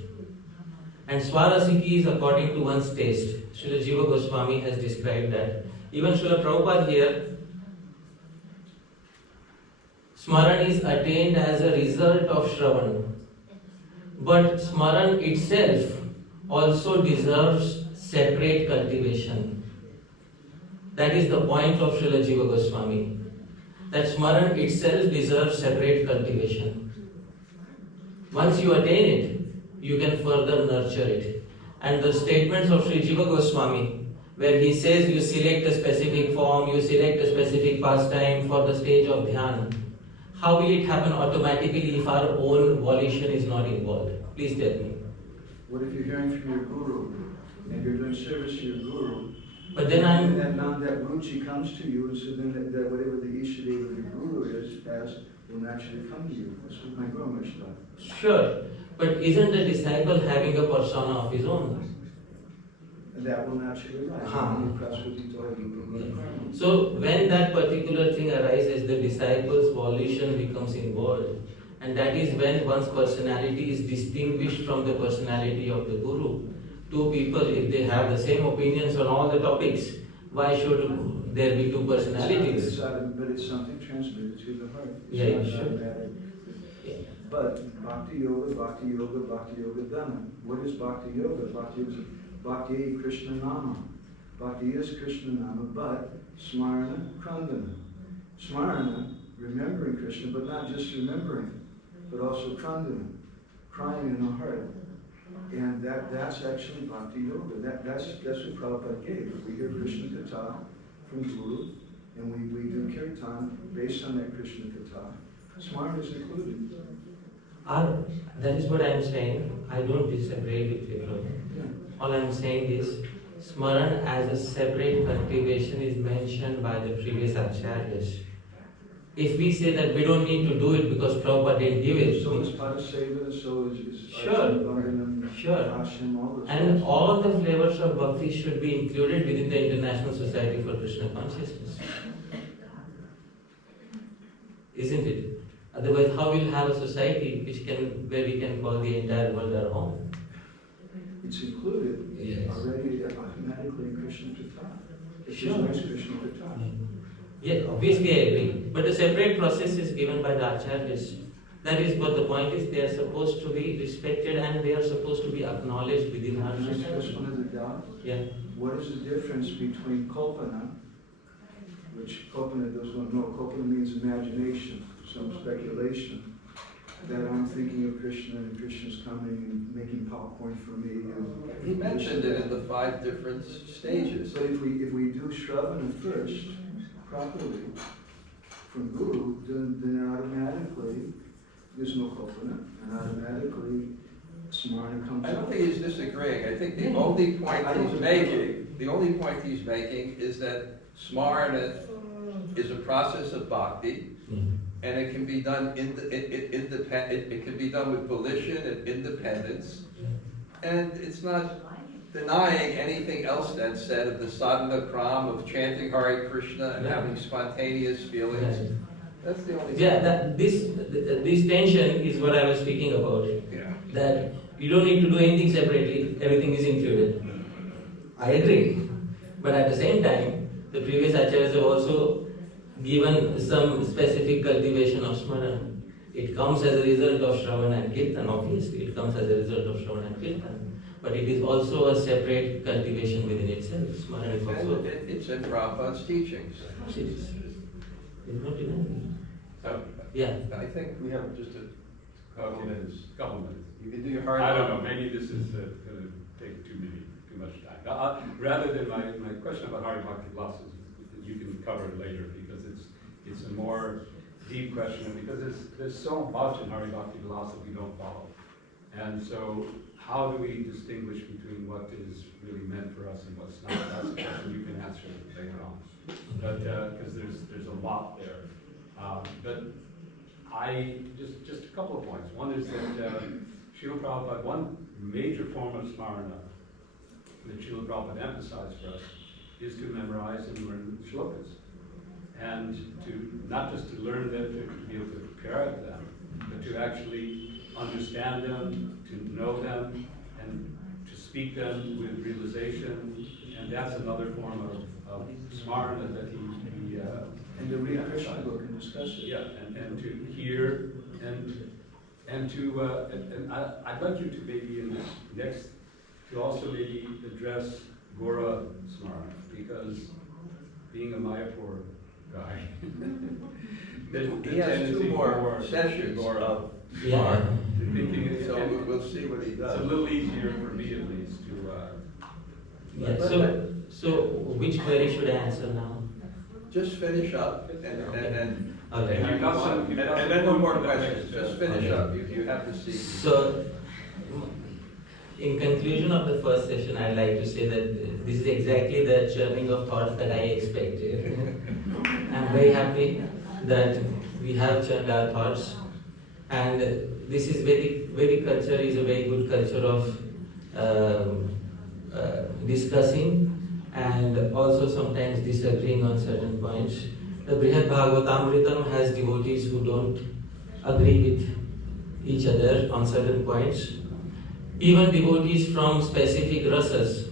And Swarasiki is according to one's taste. Srila Jiva Goswami has described that. Even Srila Prabhupada here, Smaran is attained as a result of Shravan. But Smaran itself also deserves separate cultivation. That is the point of Srila Jiva Goswami. That Smaran itself deserves separate cultivation. Once you attain it, you can further nurture it. And the statements of Sri Jiva Goswami, where he says you select a specific form, you select a specific pastime for the stage of Dhyana, how will it happen automatically if our own volition is not involved? Please tell me. What if you're hearing from your guru and you're doing service to your guru? But then that ruchi comes to you, and so then that whatever the Ishadeva of your guru is, will naturally come to you. That's what my Guru Maharaj taught. Sure, but isn't the disciple having a persona of his own? And that will naturally rise. So when that particular thing arises, the disciple's volition becomes involved. And that is when one's personality is distinguished from the personality of the guru. Two people, if they have the same opinions on all the topics, why should there be two personalities? But it's something transmitted to the heart. Yeah, sure. But Bhakti Yoga, Bhakti Yoga, Bhakti Yoga Dharana. What is Bhakti Yoga? Bhakti is Krishna-Nama. Bhakti is Krishna-Nama, but Smarana, Krandana. Smarana, remembering Krishna, but not just remembering, but also Krandana, crying in the heart. And that's actually Bhakti Yoga. That's what Prabhupada gave. We hear Krishna Katha from Guru, and we do Kirtan based on that Krishna Katha. Smarana is included. That is what I am saying. I don't disagree with you. Yeah. All I am saying is, Smaran as a separate cultivation is mentioned by the previous acharyas. If we say that we don't need to do it because Prabhupada didn't give it. So is Padaseva, so is Sure. Sure. Ashram, all those And things. all the flavors of bhakti should be included within the International Society for Krishna Consciousness. Isn't it? Otherwise, how will we have a society where we can call the entire world our home? It's included Yes. already automatically in Krishna Katha. It's Sure. just Krishna Katha. Yeah, obviously I agree. But a separate process is given by the acharyas. That is what the point is. They are supposed to be respected and they are supposed to be acknowledged within our Can I system. ask one of the doubt? Yeah. What is the difference between Kalpana, which Kalpana doesn't know, Kalpana means imagination, some speculation, that I'm thinking of Krishna and Krishna's coming and making popcorn for me. And He mentioned it in the 5 different stages. So if we do Shravana first, properly, from Guru, then automatically, there's no Kalpana, and automatically Smarana comes I don't up. think he's disagreeing. I think the only point he's making is that Smarana is a process of bhakti, and it can be done it can be done with volition and independence, and it's not denying anything else that's said of the sadhana kram of chanting Hare Krishna and having spontaneous feelings. Right. That's the only Yeah, this tension is what I was speaking about. Yeah. That you don't need to do anything separately, everything is included. I agree. But at the same time, the previous acharyas have also given some specific cultivation of Smarana. It comes as a result of Shravana and Kirtan, obviously. It comes as a result of Shravana and Kirtan. But it is also a separate cultivation within itself. Smarana is also... And it's in Prabhupada's teachings. It is. There's no denying. So, Yeah. I think we have just a couple minutes. Couple minutes. You can do your hard I don't know, maybe this is going to take too much time. Rather than my question about Hare Bhakti losses, you can cover it later because it's a more deep question, because there's so much in Hare Bhakti philosophy we don't follow. And so, how do we distinguish between what is really meant for us and what's not? That's a question you can answer later on. But, because there's a lot there. But just a couple of points. One is that Srila Prabhupada, one major form of Smarana that Srila Prabhupada emphasized for us is to memorize and learn shlokas. And to, not just to learn them, to be able to prepare them, but to actually understand them, to know them, and to speak them with realization. And that's another form of Smarana that he And to read Krishna book and discuss it. yeah, and to hear, and to, and I'd like you to maybe in the next, to also maybe address Gora Smarana, because being a Mayapur guy, He has 2 more sessions Gora. of Yeah. Thinking it's, so we'll see what he it's does. a little easier for me at least to, Yeah. So which query should I answer now? Just finish up and Okay. And you've got some- and then no more questions. Just finish up. You have to see. So, in conclusion of the first session, I'd like to say that this is exactly the churning of thoughts that I expected. I'm very happy that we have churned our thoughts, and this is Vedic culture is a very good culture of discussing and also sometimes disagreeing on certain points. The Brihad Bhagavatam has devotees who don't agree with each other on certain points. Even devotees from specific rasas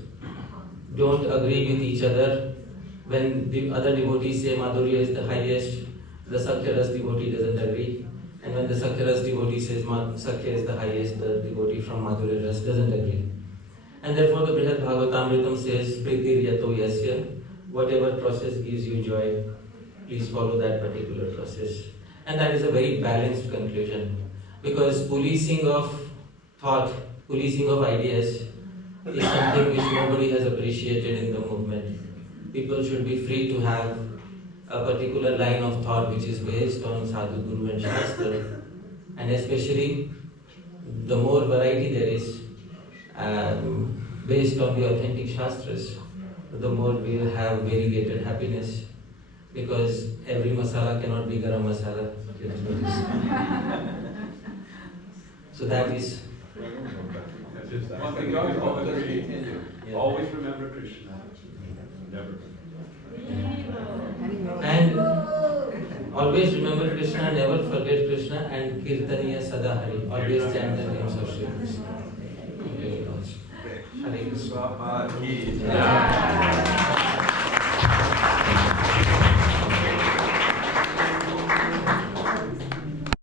don't agree with each other. When the other devotees say Madhurya is the highest, the Sakya-ras devotee doesn't agree. And when the Sakya-ras devotee says Sakya is the highest, the devotee from Madhurya-ras doesn't agree. And therefore the Brihad Bhagavatam says, Pritir yato yasya, whatever process gives you joy, please follow that particular process. And that is a very balanced conclusion. Because policing of thought, policing of ideas is something which nobody has appreciated in the movement. People should be free to have a particular line of thought which is based on Sadhu, Guru and Shastra. And especially, the more variety there is, based on the authentic Shastras, the more we will have variegated happiness. Because every masala cannot be garam masala. So that is... one thing you all agree, always remember Krishna. Never. And always remember Krishna, never forget Krishna, and Kirtaniya Sada Hari. Always chant the names of Sri Krishna. Thank you very much. Hare Krishna. Bhagavad Gita. Yeah.